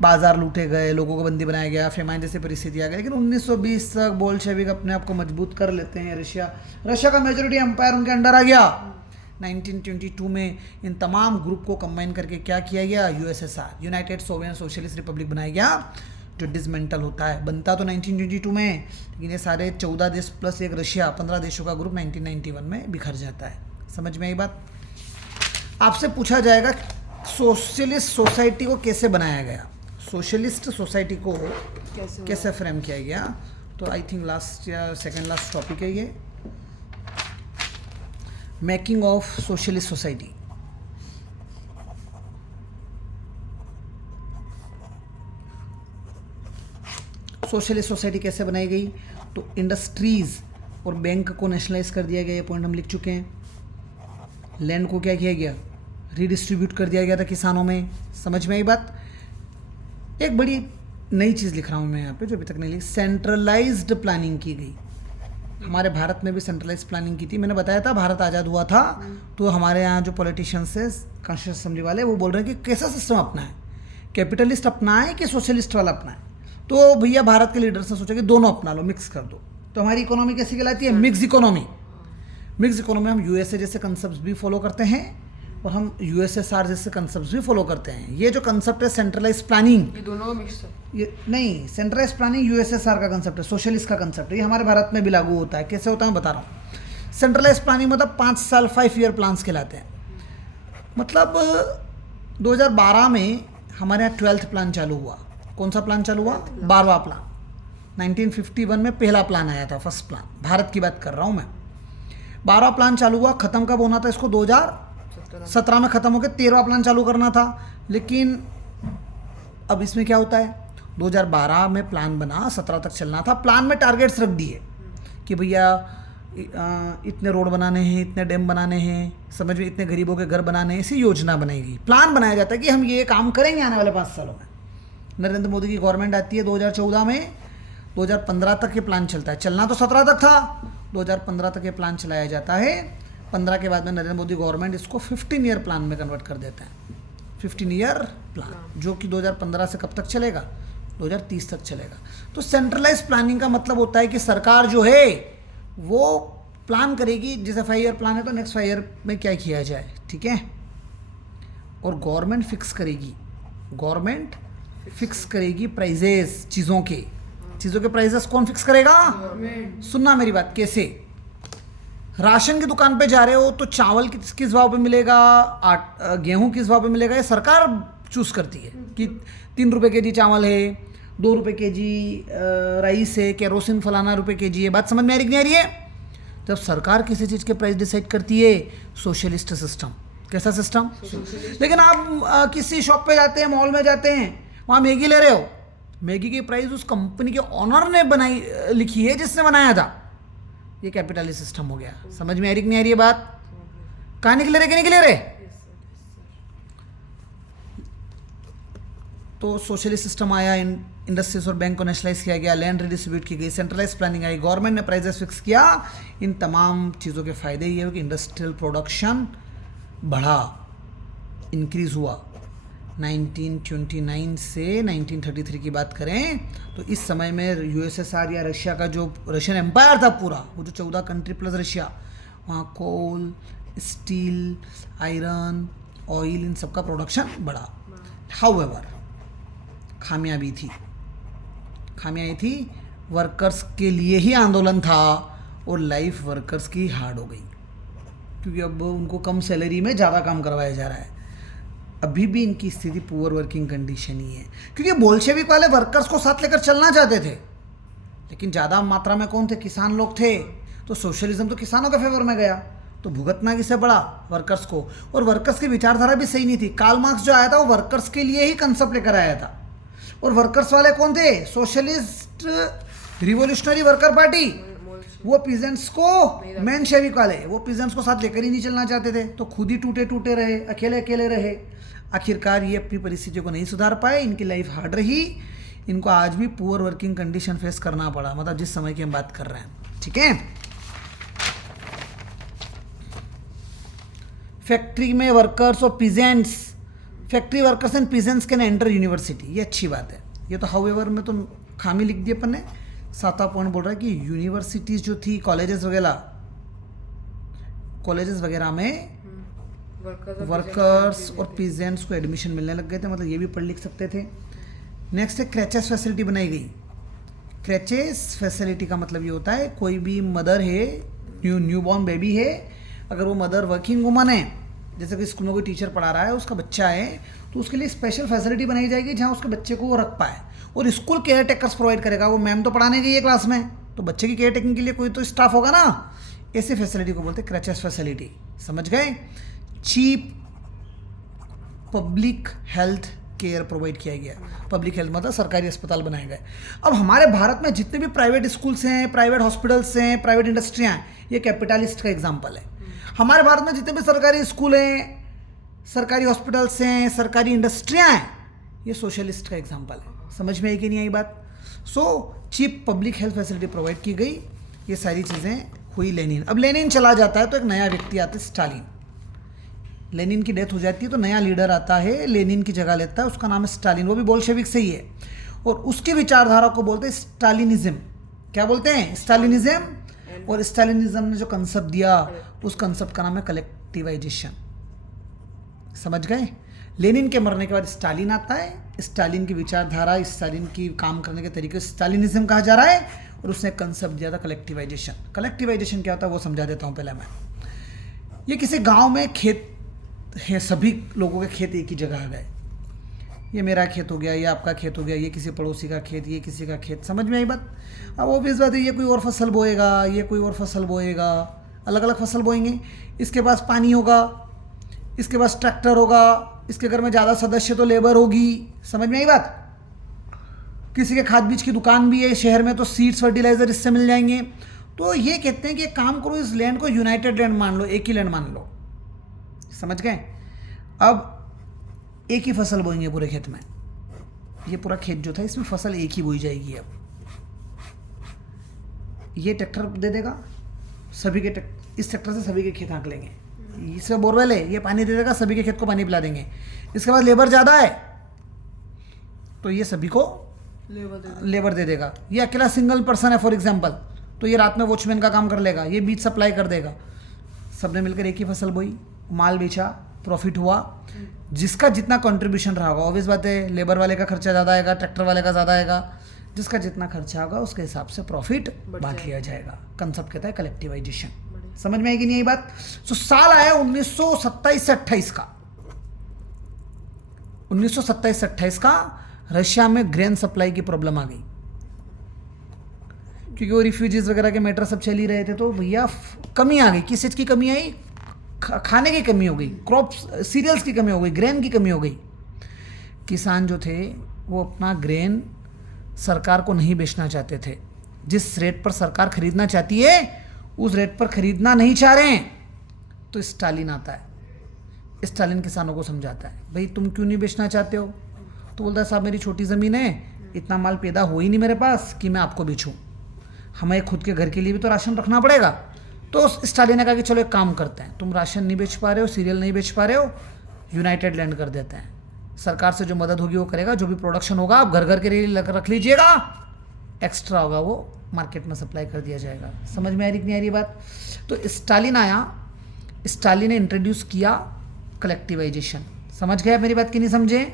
बाजार लूटे गए, लोगों को बंदी बनाया गया, फेमाइन जैसी परिस्थिति आ गई। लेकिन 1920 तक बोल्शेविक अपने आप को मजबूत कर लेते हैं। रशिया का मेजोरिटी एम्पायर उनके अंडर आ गया। 1922 में इन तमाम ग्रुप को कंबाइन करके क्या किया गया? USSR, United Soviet socialist Republic बनाया गया, जो डिसमेंटल होता है। बनता तो 1922 में, लेकिन ये सारे 14 देश प्लस एक रशिया, 15 देशों का ग्रुप 1991 में बिखर जाता है। समझ में आई बात? आपसे पूछा जाएगा सोशलिस्ट सोसाइटी को कैसे बनाया गया, सोशलिस्ट सोसाइटी को कैसे फ्रेम किया गया। तो आई थिंक लास्ट या सेकेंड लास्ट टॉपिक है ये, making of socialist society. Socialist society कैसे बनाई गई? तो इंडस्ट्रीज और बैंक को नेशनलाइज कर दिया गया, ये पॉइंट हम लिख चुके हैं। लैंड को क्या किया गया? रीडिस्ट्रीब्यूट कर दिया गया था किसानों में। समझ में आई बात? एक बड़ी नई चीज़ लिख रहा हूँ मैं यहाँ पे, जो अभी तक नहीं लिखी। सेंट्रलाइज्ड प्लानिंग की गई। हमारे भारत में भी सेंट्रलाइज प्लानिंग की थी। मैंने बताया था भारत आज़ाद हुआ था तो हमारे यहाँ जो पॉलिटिशियंस है, कॉन्स्टिट्यूशन असेंबली वाले, वो बोल रहे हैं कि कैसा सिस्टम अपनाएं, कैपिटलिस्ट अपनाएं कि सोशलिस्ट वाला अपनाएं। तो भैया भारत के लीडर्स ने सोचा कि दोनों अपना लो, मिक्स कर दो। तो हमारी इकोनॉमी कैसी कहलाती है? Mix economy. मिक्स इकोनॉमी हम यूएसए जैसे कंसेप्ट भी फॉलो करते हैं और हम यूएसएसआर जैसे कंसेप्ट भी फॉलो करते हैं। ये जो कंसेप्ट है सेंट्रलाइज प्लानिंग, ये दोनों मिक्स है। ये नहीं, सेंट्रलाइज प्लानिंग यूएसएसआर का कंसेप्ट है, सोशलिस्ट का कंसेप्ट है। ये हमारे भारत में भी लागू होता है। कैसे होता है मैं बता रहा हूँ। सेंट्रलाइज प्लानिंग मतलब 5 साल 5 ईयर प्लान्स कहलाते हैं। मतलब 2012 में हमारे यहाँ 12th प्लान चालू हुआ। कौन सा प्लान चालू हुआ? 12वां प्लान। 1951 में पहला प्लान आया था, फर्स्ट प्लान, भारत की बात कर रहा हूँ मैं। 12वां प्लान चालू हुआ, ख़त्म कब होना था इसको? 2017 में ख़त्म होकर 13वां प्लान चालू करना था। लेकिन अब इसमें क्या होता है? 2012 में प्लान बना, 17 तक चलना था। प्लान में टारगेट्स रख दिए कि भैया इतने रोड बनाने हैं, इतने डैम बनाने हैं, समझ में, इतने गरीबों के घर बनाने हैं। ऐसी योजना बनाई गई, प्लान बनाया जाता है कि हम ये काम करेंगे आने वाले 5 सालों में। नरेंद्र मोदी की गवर्नमेंट आती है 2014 में, 2015 तक ये प्लान चलता है। चलना तो 17 तक था, 2015 तक ये प्लान चलाया जाता है। 15 के बाद में नरेंद्र मोदी गवर्नमेंट इसको 15 ईयर प्लान में कन्वर्ट कर देते हैं। 15 ईयर प्लान, जो कि 2015 से कब तक चलेगा? 2030 तक चलेगा। तो सेंट्रलाइज प्लानिंग का मतलब होता है कि सरकार जो है वो प्लान करेगी, जैसे 5 ईयर प्लान है तो नेक्स्ट 5 ईयर में क्या किया जाए, ठीक है। और गवर्नमेंट फिक्स करेगी, गवर्नमेंट फिक्स करेगी प्राइजेस चीज़ों के प्राइजेस कौन फिक्स करेगा? सुनना मेरी बात। कैसे? राशन की दुकान पे जा रहे हो तो चावल किस भाव पे मिलेगा, गेहूं किस भाव पे मिलेगा, ये सरकार चूज करती है कि 3 रुपये के जी चावल है, 2 रुपये के जी राइस है, केरोसिन फलाना रुपये के जी है। बात समझ में आ रही कि नहीं आ रही है? जब सरकार किसी चीज़ के प्राइस डिसाइड करती है, सोशलिस्ट सिस्टम। कैसा सिस्टम? लेकिन आप किसी शॉप पे जाते हैं, मॉल में जाते हैं, वहाँ मैगी ले रहे हो, मैगी की प्राइस उस कंपनी के ऑनर ने बनाई लिखी है जिसने बनाया था। ये कैपिटलिस्ट सिस्टम हो गया। समझ में आ रही कि नहीं आ रही है बात? कहाँ निकले रहे, क्या निकले रहे? तो सोशलिस्ट सिस्टम आया, इंडस्ट्रीज और बैंक को नेशनलाइज किया गया, लैंड रिडिस्ट्रीब्यूट की गई, सेंट्रलाइज प्लानिंग आई, गवर्नमेंट ने प्राइसेस फिक्स किया। इन तमाम चीज़ों के फायदे ये हो कि इंडस्ट्रियल प्रोडक्शन बढ़ा, इंक्रीज हुआ। 1929 से 1933 की बात करें तो इस समय में यूएसएसआर या रशिया का जो रशियन एम्पायर था पूरा, वो जो 14 कंट्री प्लस रशिया, वहाँ कोल, स्टील, आयरन, ऑयल, इन सब का प्रोडक्शन बढ़ा। हाउएवर खामियां भी थी। खामियां ये थी, वर्कर्स के लिए ही आंदोलन था और लाइफ वर्कर्स की हार्ड हो गई, क्योंकि अब उनको कम सैलरी में ज़्यादा काम करवाया जा रहा है। अभी भी इनकी स्थिति पुअर वर्किंग कंडीशन ही है, क्योंकि बोल्शेविक वाले वर्कर्स को साथ लेकर चलना चाहते थे, लेकिन ज़्यादा मात्रा में कौन थे? किसान लोग थे। तो सोशलिज्म तो किसानों के फेवर में गया, तो भुगतना किसे पड़ा? वर्कर्स को। और वर्कर्स की विचारधारा भी सही नहीं थी। कार्ल मार्क्स जो आया था वो वर्कर्स के लिए ही कंसेप्ट लेकर आया था, और वर्कर्स वाले कौन थे? Socialist revolutionary worker party. वो पीजेंट्स को, मेनशेविक वाले, वो पीजेंट्स को साथ लेकर ही नहीं चलना चाहते थे, तो खुद ही टूटे टूटे रहे, अकेले अकेले रहे। आखिरकार ये अपनी परिस्थितियों को नहीं सुधार पाए, इनकी लाइफ हार्ड रही, इनको आज भी पुअर वर्किंग कंडीशन फेस करना पड़ा, मतलब जिस समय की हम बात कर रहे हैं। ठीक है। फैक्ट्री में वर्कर्स और peasants, factory workers and peasants can enter university, ये अच्छी बात है। ये तो हाउएवर में तो खामी लिख दी अपन ने। 7वां पॉइंट बोल रहा है कि यूनिवर्सिटीज़ जो थी, कॉलेजेस वगैरह में वर्कर्स और पीजेंट्स को एडमिशन मिलने लग गए थे, मतलब ये भी पढ़ लिख सकते थे। नेक्स्ट है क्रेचेस फैसिलिटी बनाई गई। क्रेचेस फैसिलिटी का मतलब ये होता है, कोई भी मदर है, न्यू बॉर्न बेबी है, अगर वो मदर वर्किंग वुमन है, जैसे कि स्कूल में कोई टीचर पढ़ा रहा है, उसका बच्चा है, तो उसके लिए स्पेशल फैसिलिटी बनाई जाएगी जहाँ उसके बच्चे को वो रख पाए, और स्कूल केयर टेकर्स प्रोवाइड करेगा। वो मैम तो पढ़ाने गई है क्लास में, तो बच्चे की केयर टेकिंग के लिए कोई तो स्टाफ होगा ना। ऐसे फैसिलिटी को बोलते हैं क्रेचेस फैसिलिटी। समझ गए? Cheap public health care provide किया गया। पब्लिक हेल्थ मतलब सरकारी अस्पताल बनाए गए। अब हमारे भारत में जितने भी प्राइवेट स्कूल्स हैं, प्राइवेट हॉस्पिटल्स हैं, प्राइवेट इंडस्ट्रियाँ हैं, ये कैपिटलिस्ट का एग्जाम्पल है। हमारे भारत में जितने भी सरकारी स्कूल हैं, सरकारी हॉस्पिटल्स हैं, सरकारी इंडस्ट्रियाँ हैं, ये सोशलिस्ट का एग्जाम्पल है। समझ में आई कि नहीं आई बात? So cheap public health facility provide की गई। ये सारी चीज़ें हुई लेनिन। अब लेनिन चला जाता है तो एक नया व्यक्ति आता है, स्टालिन। लेनिन की डेथ हो जाती है तो नया लीडर आता है, लेनिन की जगह लेता है, उसका नाम है स्टालिन। वो भी बोल्शेविक से ही है, और उसकी विचारधारा को बोलते हैं स्टालिनिज्म। क्या बोलते हैं? स्टालिनिज्म। और स्टालिनिज्म ने जो कंसेप्ट दिया, उस कंसेप्ट का नाम है कलेक्टिवाइजेशन। समझ गए? लेनिन के मरने के बाद स्टालिन आता है। स्टालिन की विचारधारा, स्टालिन की काम करने के तरीके स्टालिनिज्म कहा जा रहा है, और उसने कंसेप्ट दिया था कलेक्टिवाइजेशन। कलेक्टिवाइजेशन क्या होता है वो समझा देता हूँ पहले मैं। ये किसी गांव में खेत है, सभी लोगों के खेत एक ही जगह आ गए। ये मेरा खेत हो गया, ये आपका खेत हो गया, ये किसी पड़ोसी का खेत, ये किसी का खेत। समझ में आई बात? अब ऑब्वियस बात है, ये कोई और फसल बोएगा, ये कोई और फसल बोएगा, अलग अलग फसल बोएंगे। इसके पास पानी होगा, इसके पास ट्रैक्टर होगा, इसके घर में ज़्यादा सदस्य तो लेबर होगी। समझ में आई बात? किसी के खाद बीज की दुकान भी है शहर में, तो सीड्स फर्टिलाइजर इससे मिल जाएंगे। तो ये कहते हैं कि एक काम करो, इस लैंड को यूनाइटेड लैंड मान लो, एक ही लैंड मान लो। समझ गए? अब एक ही फसल बोएंगे पूरे खेत में। ये पूरा खेत जो था, इसमें फसल एक ही बोई जाएगी। अब ये ट्रैक्टर दे देगा, सभी के इस ट्रैक्टर से सभी के खेत हाँक लेंगे। इसका बोरवेल है, ये पानी दे देगा, सभी के खेत को पानी पिला देंगे। इसके बाद लेबर ज़्यादा है तो ये सभी को लेबर दे देगा। ये अकेला सिंगल पर्सन है फॉर एग्जांपल, तो ये रात में वॉचमैन का काम कर लेगा, ये बीज सप्लाई कर देगा। सबने मिलकर एक ही फसल बोई, माल बेचा, प्रॉफिट हुआ। जिसका जितना कंट्रीब्यूशन रहा होगा, ऑब्वियस बात है, लेबर वाले का खर्चा ज़्यादा आएगा, ट्रैक्टर वाले का ज़्यादा आएगा। जिसका जितना खर्चा होगा उसके हिसाब से प्रॉफिट बांट लिया जाएगा। कंसेप्ट कहता है कलेक्टिवाइजेशन। समझ में आएगी नहीं ये बात? तो साल आया 1927 से 28 का। 1927 से 28 का रशिया में ग्रेन सप्लाई की प्रॉब्लम आ गई। क्योंकि वो रिफ्यूजीज वगैरह के मैटर सब चल ही रहे थे, तो भैया कमी आ गई। किस चीज़ की कमी आई? खाने की कमी हो गई, क्रॉप्स सीरियल्स की कमी हो गई, ग्रेन की कमी हो गई। किसान जो थे वो अपना ग्रेन सरकार को नहीं बेचना चाहते थे। जिस रेट पर सरकार खरीदना चाहती है उस रेट पर खरीदना नहीं चाह रहे हैं। तो स्टालिन आता है, स्टालिन किसानों को समझाता है, भाई तुम क्यों नहीं बेचना चाहते हो? तो बोलता है साहब मेरी छोटी ज़मीन है, इतना माल पैदा हो ही नहीं मेरे पास कि मैं आपको बेचूं, हमें खुद के घर के लिए भी तो राशन रखना पड़ेगा। तो स्टालिन ने कहा कि चलो एक काम करते हैं, तुम राशन नहीं बेच पा रहे हो, सीरियल नहीं बेच पा रहे हो, यूनाइटेड लैंड कर देते हैं, सरकार से जो मदद होगी वो करेगा, जो भी प्रोडक्शन होगा आप घर घर के लिए रख लीजिएगा, एक्स्ट्रा होगा वो मार्केट में सप्लाई कर दिया जाएगा। समझ में आ रही कि नहीं आ रही बात? तो स्टालिन आया, स्टालिन ने इंट्रोड्यूस किया कलेक्टिवाइजेशन। समझ गए मेरी बात कि नहीं समझे?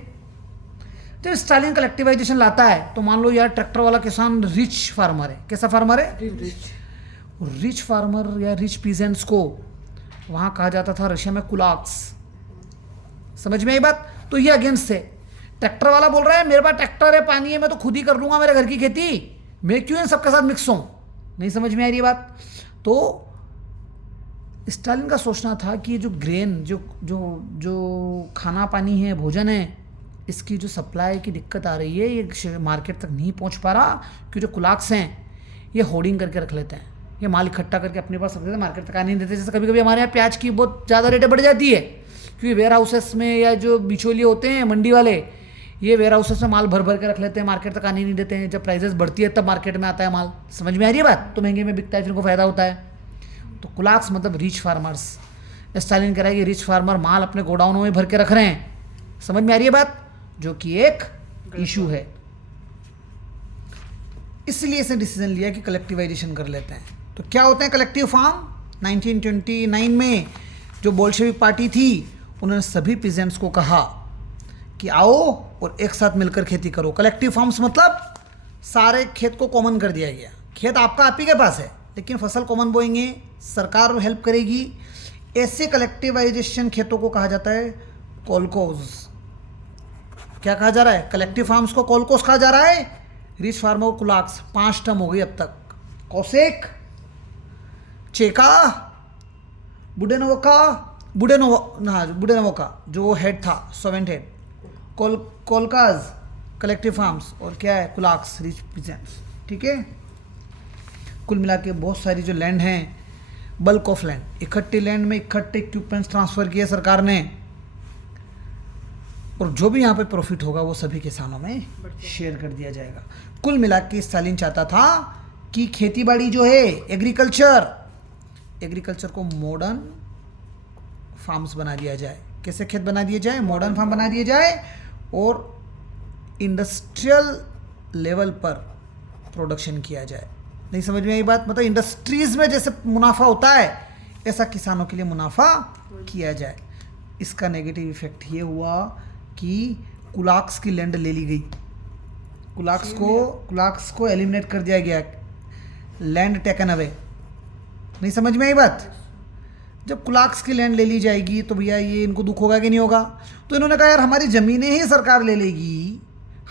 तो स्टालिन कलेक्टिवाइजेशन लाता है तो मान लो यार ट्रैक्टर वाला किसान रिच फार्मर है। कैसा फार्मर है? रिच फार्मर या रिच पीजेंट्स को वहाँ कहा जाता था रशिया में कुलाक्स। समझ में आई बात? तो ये अगेंस्ट है। ट्रैक्टर वाला बोल रहा है मेरे पास ट्रैक्टर है, पानी है, मैं तो खुद ही कर लूंगा मेरे घर की खेती, मैं क्यों इन सबके साथ मिक्स हूं? नहीं समझ में आ रही बात? तो स्टालिन का सोचना था कि जो ग्रेन जो जो जो खाना पानी है, भोजन है, इसकी जो सप्लाई की दिक्कत आ रही है, ये मार्केट तक नहीं पहुंच पा रहा, क्योंकि जो कुलाक्स हैं ये होर्डिंग करके रख लेते हैं, ये माल इकट्ठा करके अपने पास रख देते हैं, मार्केट तक आने नहीं देते। जैसे कभी कभी हमारे यहाँ प्याज की बहुत ज़्यादा रेटें बढ़ जाती है, क्योंकि वेयर हाउसेस में या जो बिचौलिए होते हैं मंडी वाले, ये वेयर हाउसेस में माल भर भर के रख लेते हैं, मार्केट तक आने नहीं देते हैं। जब प्राइसेस बढ़ती है तब मार्केट में आता है माल। समझ में आ रही है बात? तो महंगे में बिकता है, फिर उनको फायदा होता है। तो कुलाक्स मतलब रिच फार्मर्स। स्टालिन कह रहा है कि रिच फार्मर माल अपने गोडाउनों में भर के रख रहे हैं। समझ में आ रही है बात? जो कि एक इशू है, इसलिए इसने डिसीजन लिया कि कलेक्टिवाइजेशन कर लेते हैं। तो क्या होते हैं कलेक्टिव फार्म? 1929 में जो बोल्शेविक पार्टी थी उन्होंने सभी पीजेंट्स को कहा कि आओ और एक साथ मिलकर खेती करो। कलेक्टिव फार्म्स मतलब सारे खेत को कॉमन कर दिया गया। खेत आपका आप ही के पास है, लेकिन फसल कॉमन बोएंगे, सरकार हेल्प करेगी। ऐसे कलेक्टिवाइजेशन खेतों को कहा जाता है कोलकोज। क्या कहा जा रहा है? कलेक्टिव फार्म्स को कोलकोज कहा जा रहा है। रिच फार्मर को कुलाक्स। 5 टर्म हो गई अब तक। कोसेक, चेका, बुडेनोवोका जो हेड था, सोवेंट हेड, कोलकाज कलेक्टिव फार्म्स, और क्या है? कुलाक्स रिच पीजेंट्स। ठीक है, कुल मिला के बहुत सारी जो लैंड हैं, बल्क ऑफ लैंड, इकट्ठी लैंड में इकट्ठे इक्विपमेंट्स ट्रांसफ़र किए सरकार ने, और जो भी यहाँ पे प्रॉफिट होगा वो सभी किसानों में शेयर कर दिया जाएगा। कुल मिला के स्टालिन चाहता था कि खेतीबाड़ी जो है, एग्रीकल्चर को मॉडर्न फार्म्स बना दिया जाए। कैसे खेत बना दिए जाए? मॉडर्न फार्म बना दिए जाए, और इंडस्ट्रियल लेवल पर प्रोडक्शन किया जाए। नहीं समझ में आई बात? मतलब इंडस्ट्रीज़ में जैसे मुनाफा होता है, ऐसा किसानों के लिए मुनाफा किया जाए। इसका नेगेटिव इफेक्ट ये हुआ कि कुलाक्स की लैंड ले ली गई। कुलाक्स को एलिमिनेट कर दिया गया, लैंड टेकन अवे। नहीं समझ में आई बात? जब कुलाक्स की लैंड ले ली जाएगी तो भैया ये इनको दुख होगा कि नहीं होगा? तो इन्होंने कहा यार हमारी ज़मीनें ही सरकार ले लेगी,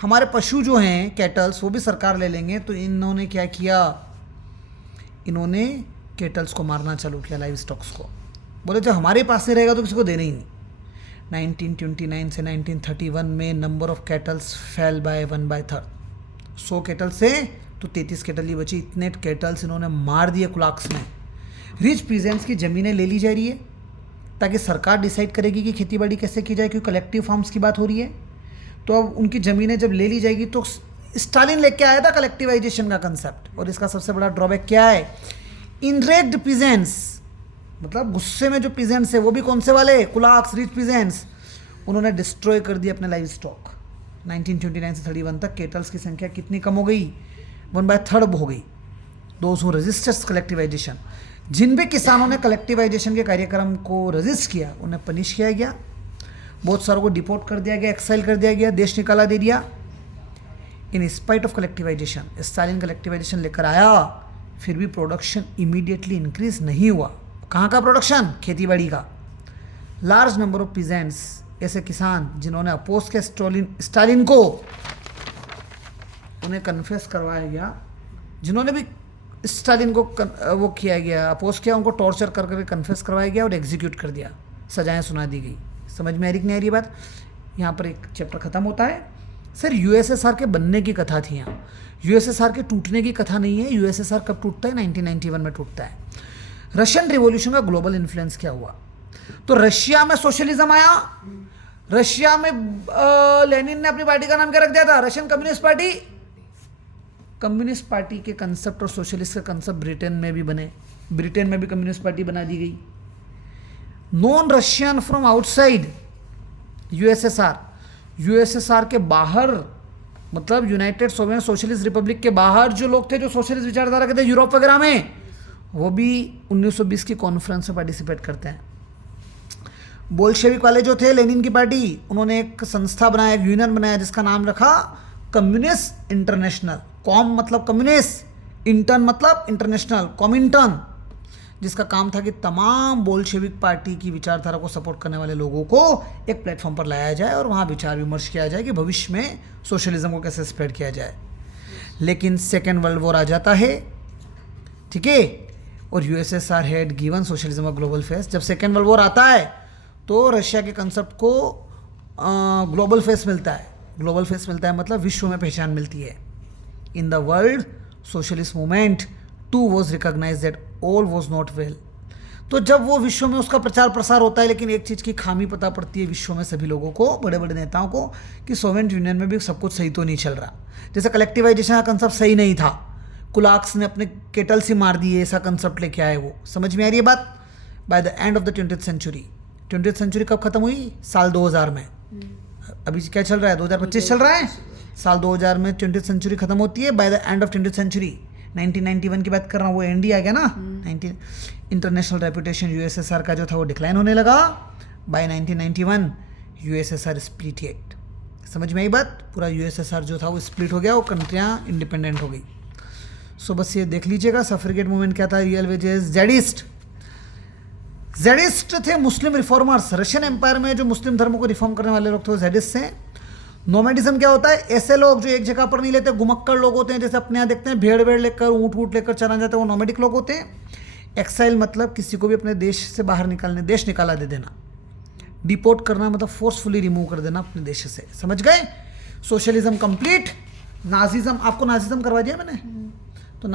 हमारे पशु जो हैं कैटल्स वो भी सरकार ले लेंगे। तो इन्होंने क्या किया? इन्होंने कैटल्स को मारना चालू किया, लाइव स्टॉक्स को। बोले जब हमारे पास नहीं रहेगा तो किसी को देना ही नहीं। 1929 से 1931 में number of cattles fell by 1/3। 100 cattle से तो 33 कैटल ही बची। इतने कैटल्स इन्होंने मार दिए कुलाक्स में। रिच पीजेंट्स की ज़मीनें ले ली जा रही है ताकि सरकार डिसाइड करेगी कि खेतीबाड़ी कैसे की जाए, क्योंकि कलेक्टिव फार्म्स की बात हो रही है। तो अब उनकी ज़मीनें जब ले ली जाएगी तो स्टालिन लेके आया था कलेक्टिवाइजेशन का कंसेप्ट। और इसका सबसे बड़ा ड्रॉबैक क्या है? इनरेक्ड पीजेंट्स, मतलब गुस्से में जो पीजेंट्स है वो भी कौन से वाले? कुलाक्स, रिच पीजेंट्स। उन्होंने डिस्ट्रॉय कर दिया अपने लाइव स्टॉक। 1929 से 31 तक केटल्स की संख्या कितनी कम हो गई? 1/3 हो गई। दोज हु रेजिस्टर्स कलेक्टिवाइजेशन, जिन भी किसानों ने कलेक्टिवाइजेशन के कार्यक्रम को रजिस्ट किया उन्हें पनिश किया गया, बहुत सारों को डिपोर्ट कर दिया गया, एक्साइल कर दिया गया, देश निकाला दे दिया। In spite of collectivisation, Stalin collectivisation लेकर आया, फिर भी प्रोडक्शन इमीडिएटली इंक्रीज नहीं हुआ। कहाँ का प्रोडक्शन? खेतीबाड़ी का। लार्ज नंबर ऑफ पीजेंट्स, ऐसे किसान जिन्होंने अपोज किया स्टालिन को, उन्हें कन्फेस करवाया गया, जिन्होंने भी स्टालिन को वो किया गया, अपोज किया, उनको टॉर्चर कर करके कन्फेस करवाया गया और एग्जीक्यूट कर दिया, सजाएं सुना दी गई। समझ में आ रही कि नहीं आ रही बात? यहाँ पर एक चैप्टर खत्म होता है। सर यूएसएसआर के बनने की कथा थी यहाँ, यूएसएसआर के टूटने की कथा नहीं है। यूएसएसआर कब टूटता है? 1991 में टूटता है। रशियन रिवॉल्यूशन का ग्लोबल इन्फ्लुएंस क्या हुआ? तो रशिया में सोशलिज्म आया, रशिया में लेनिन ने अपनी पार्टी का नाम क्या रख दिया था? Russian communist party. Communist party के कंसेप्ट और सोशलिस्ट के कंसेप्ट ब्रिटेन में भी बने, ब्रिटेन में भी कम्युनिस्ट पार्टी बना दी गई। Non Russian from outside USSR, USSR के बाहर मतलब यूनाइटेड सोवियत सोशलिस्ट रिपब्लिक के बाहर जो लोग थे जो सोशलिस्ट विचारधारा के थे यूरोप वगैरह में, वो भी 1920 की कॉन्फ्रेंस में पार्टिसिपेट करते हैं। बोल्शेविक वाले जो थे, लेनिन की पार्टी, उन्होंने एक संस्था बनाया, एक यूनियन बनाया जिसका नाम रखा कम्युनिस्ट इंटरनेशनल। कॉम मतलब कम्युनिस्ट, इंटर्न मतलब इंटरनेशनल, कॉमिंटर्न, जिसका काम था कि तमाम बोल्शेविक पार्टी की विचारधारा को सपोर्ट करने वाले लोगों को एक प्लेटफॉर्म पर लाया जाए और वहाँ विचार विमर्श किया जाए कि भविष्य में सोशलिज्म को कैसे स्प्रेड किया जाए। लेकिन सेकेंड वर्ल्ड वॉर आ जाता है, ठीक है, और USSR had given socialism a global face. जब सेकेंड वर्ल्ड वॉर आता है तो रशिया के कंसेप्ट को ग्लोबल फेस मिलता है। ग्लोबल फेस मिलता है मतलब विश्व में पहचान मिलती है। In the world socialist movement too was recognise that all was not well. तो जब वो विश्व में उसका प्रचार प्रसार होता है, लेकिन एक चीज़ की खामी पता पड़ती है विश्व में सभी लोगों को, बड़े बड़े नेताओं को, कि सोवियत यूनियन में भी सब कुछ सही तो नहीं चल रहा। जैसे कलेक्टिवाइजेशन का कंसेप्ट सही नहीं था, कुलाक्स ने अपने केटल से मार दिए, ऐसा कंसेप्ट लेके आए वो। समझ में आ रही है बात? By the end of the 20th century, 20th century कब खत्म हुई? साल 2000 में। अभी क्या चल रहा है? 2025 चल रहा है। साल 2000 में 20th सेंचुरी खत्म होती है। By the end of 20th century, 1991 की बात कर रहा हूँ, वो एंड ही आ गया ना। 19 इंटरनेशनल रेपुटेशन यूएसएसआर का जो था वो डिक्लाइन होने लगा। By 1991 USSR split. समझ में आई बात? पूरा यूएसएसआर जो था वो स्प्लिट हो गया, वो कंट्रियाँ इंडिपेंडेंट हो गई। सो बस ये देख लीजिएगा सफरगेट मूवमेंट क्या था। रियल वेजेस जेडिस्ट, जेडिस्ट थे मुस्लिम रिफॉर्मर्स। रशियन एम्पायर में जो मुस्लिम धर्म को रिफॉर्म करने वाले लोग थे वो जेडिस्ट हैं। नोमैडिज्म क्या होता है? ऐसे लोग जो एक जगह पर नहीं लेते, घुमक्कड़ लोग होते हैं, जैसे अपने यहाँ देखते हैं भेड़ वेड़ लेकर ऊँट वूट लेकर चला जाते हैं, वो नोमैडिक लोग होते हैं। एक्साइल मतलब किसी को भी अपने देश से बाहर निकालने, देश निकाला दे देना। डिपोर्ट करना मतलब फोर्सफुली रिमूव कर देना अपने देश से। समझ गए? Socialism complete. नाजिज्म, आपको नाजिज्म करवा दिया मैंने तो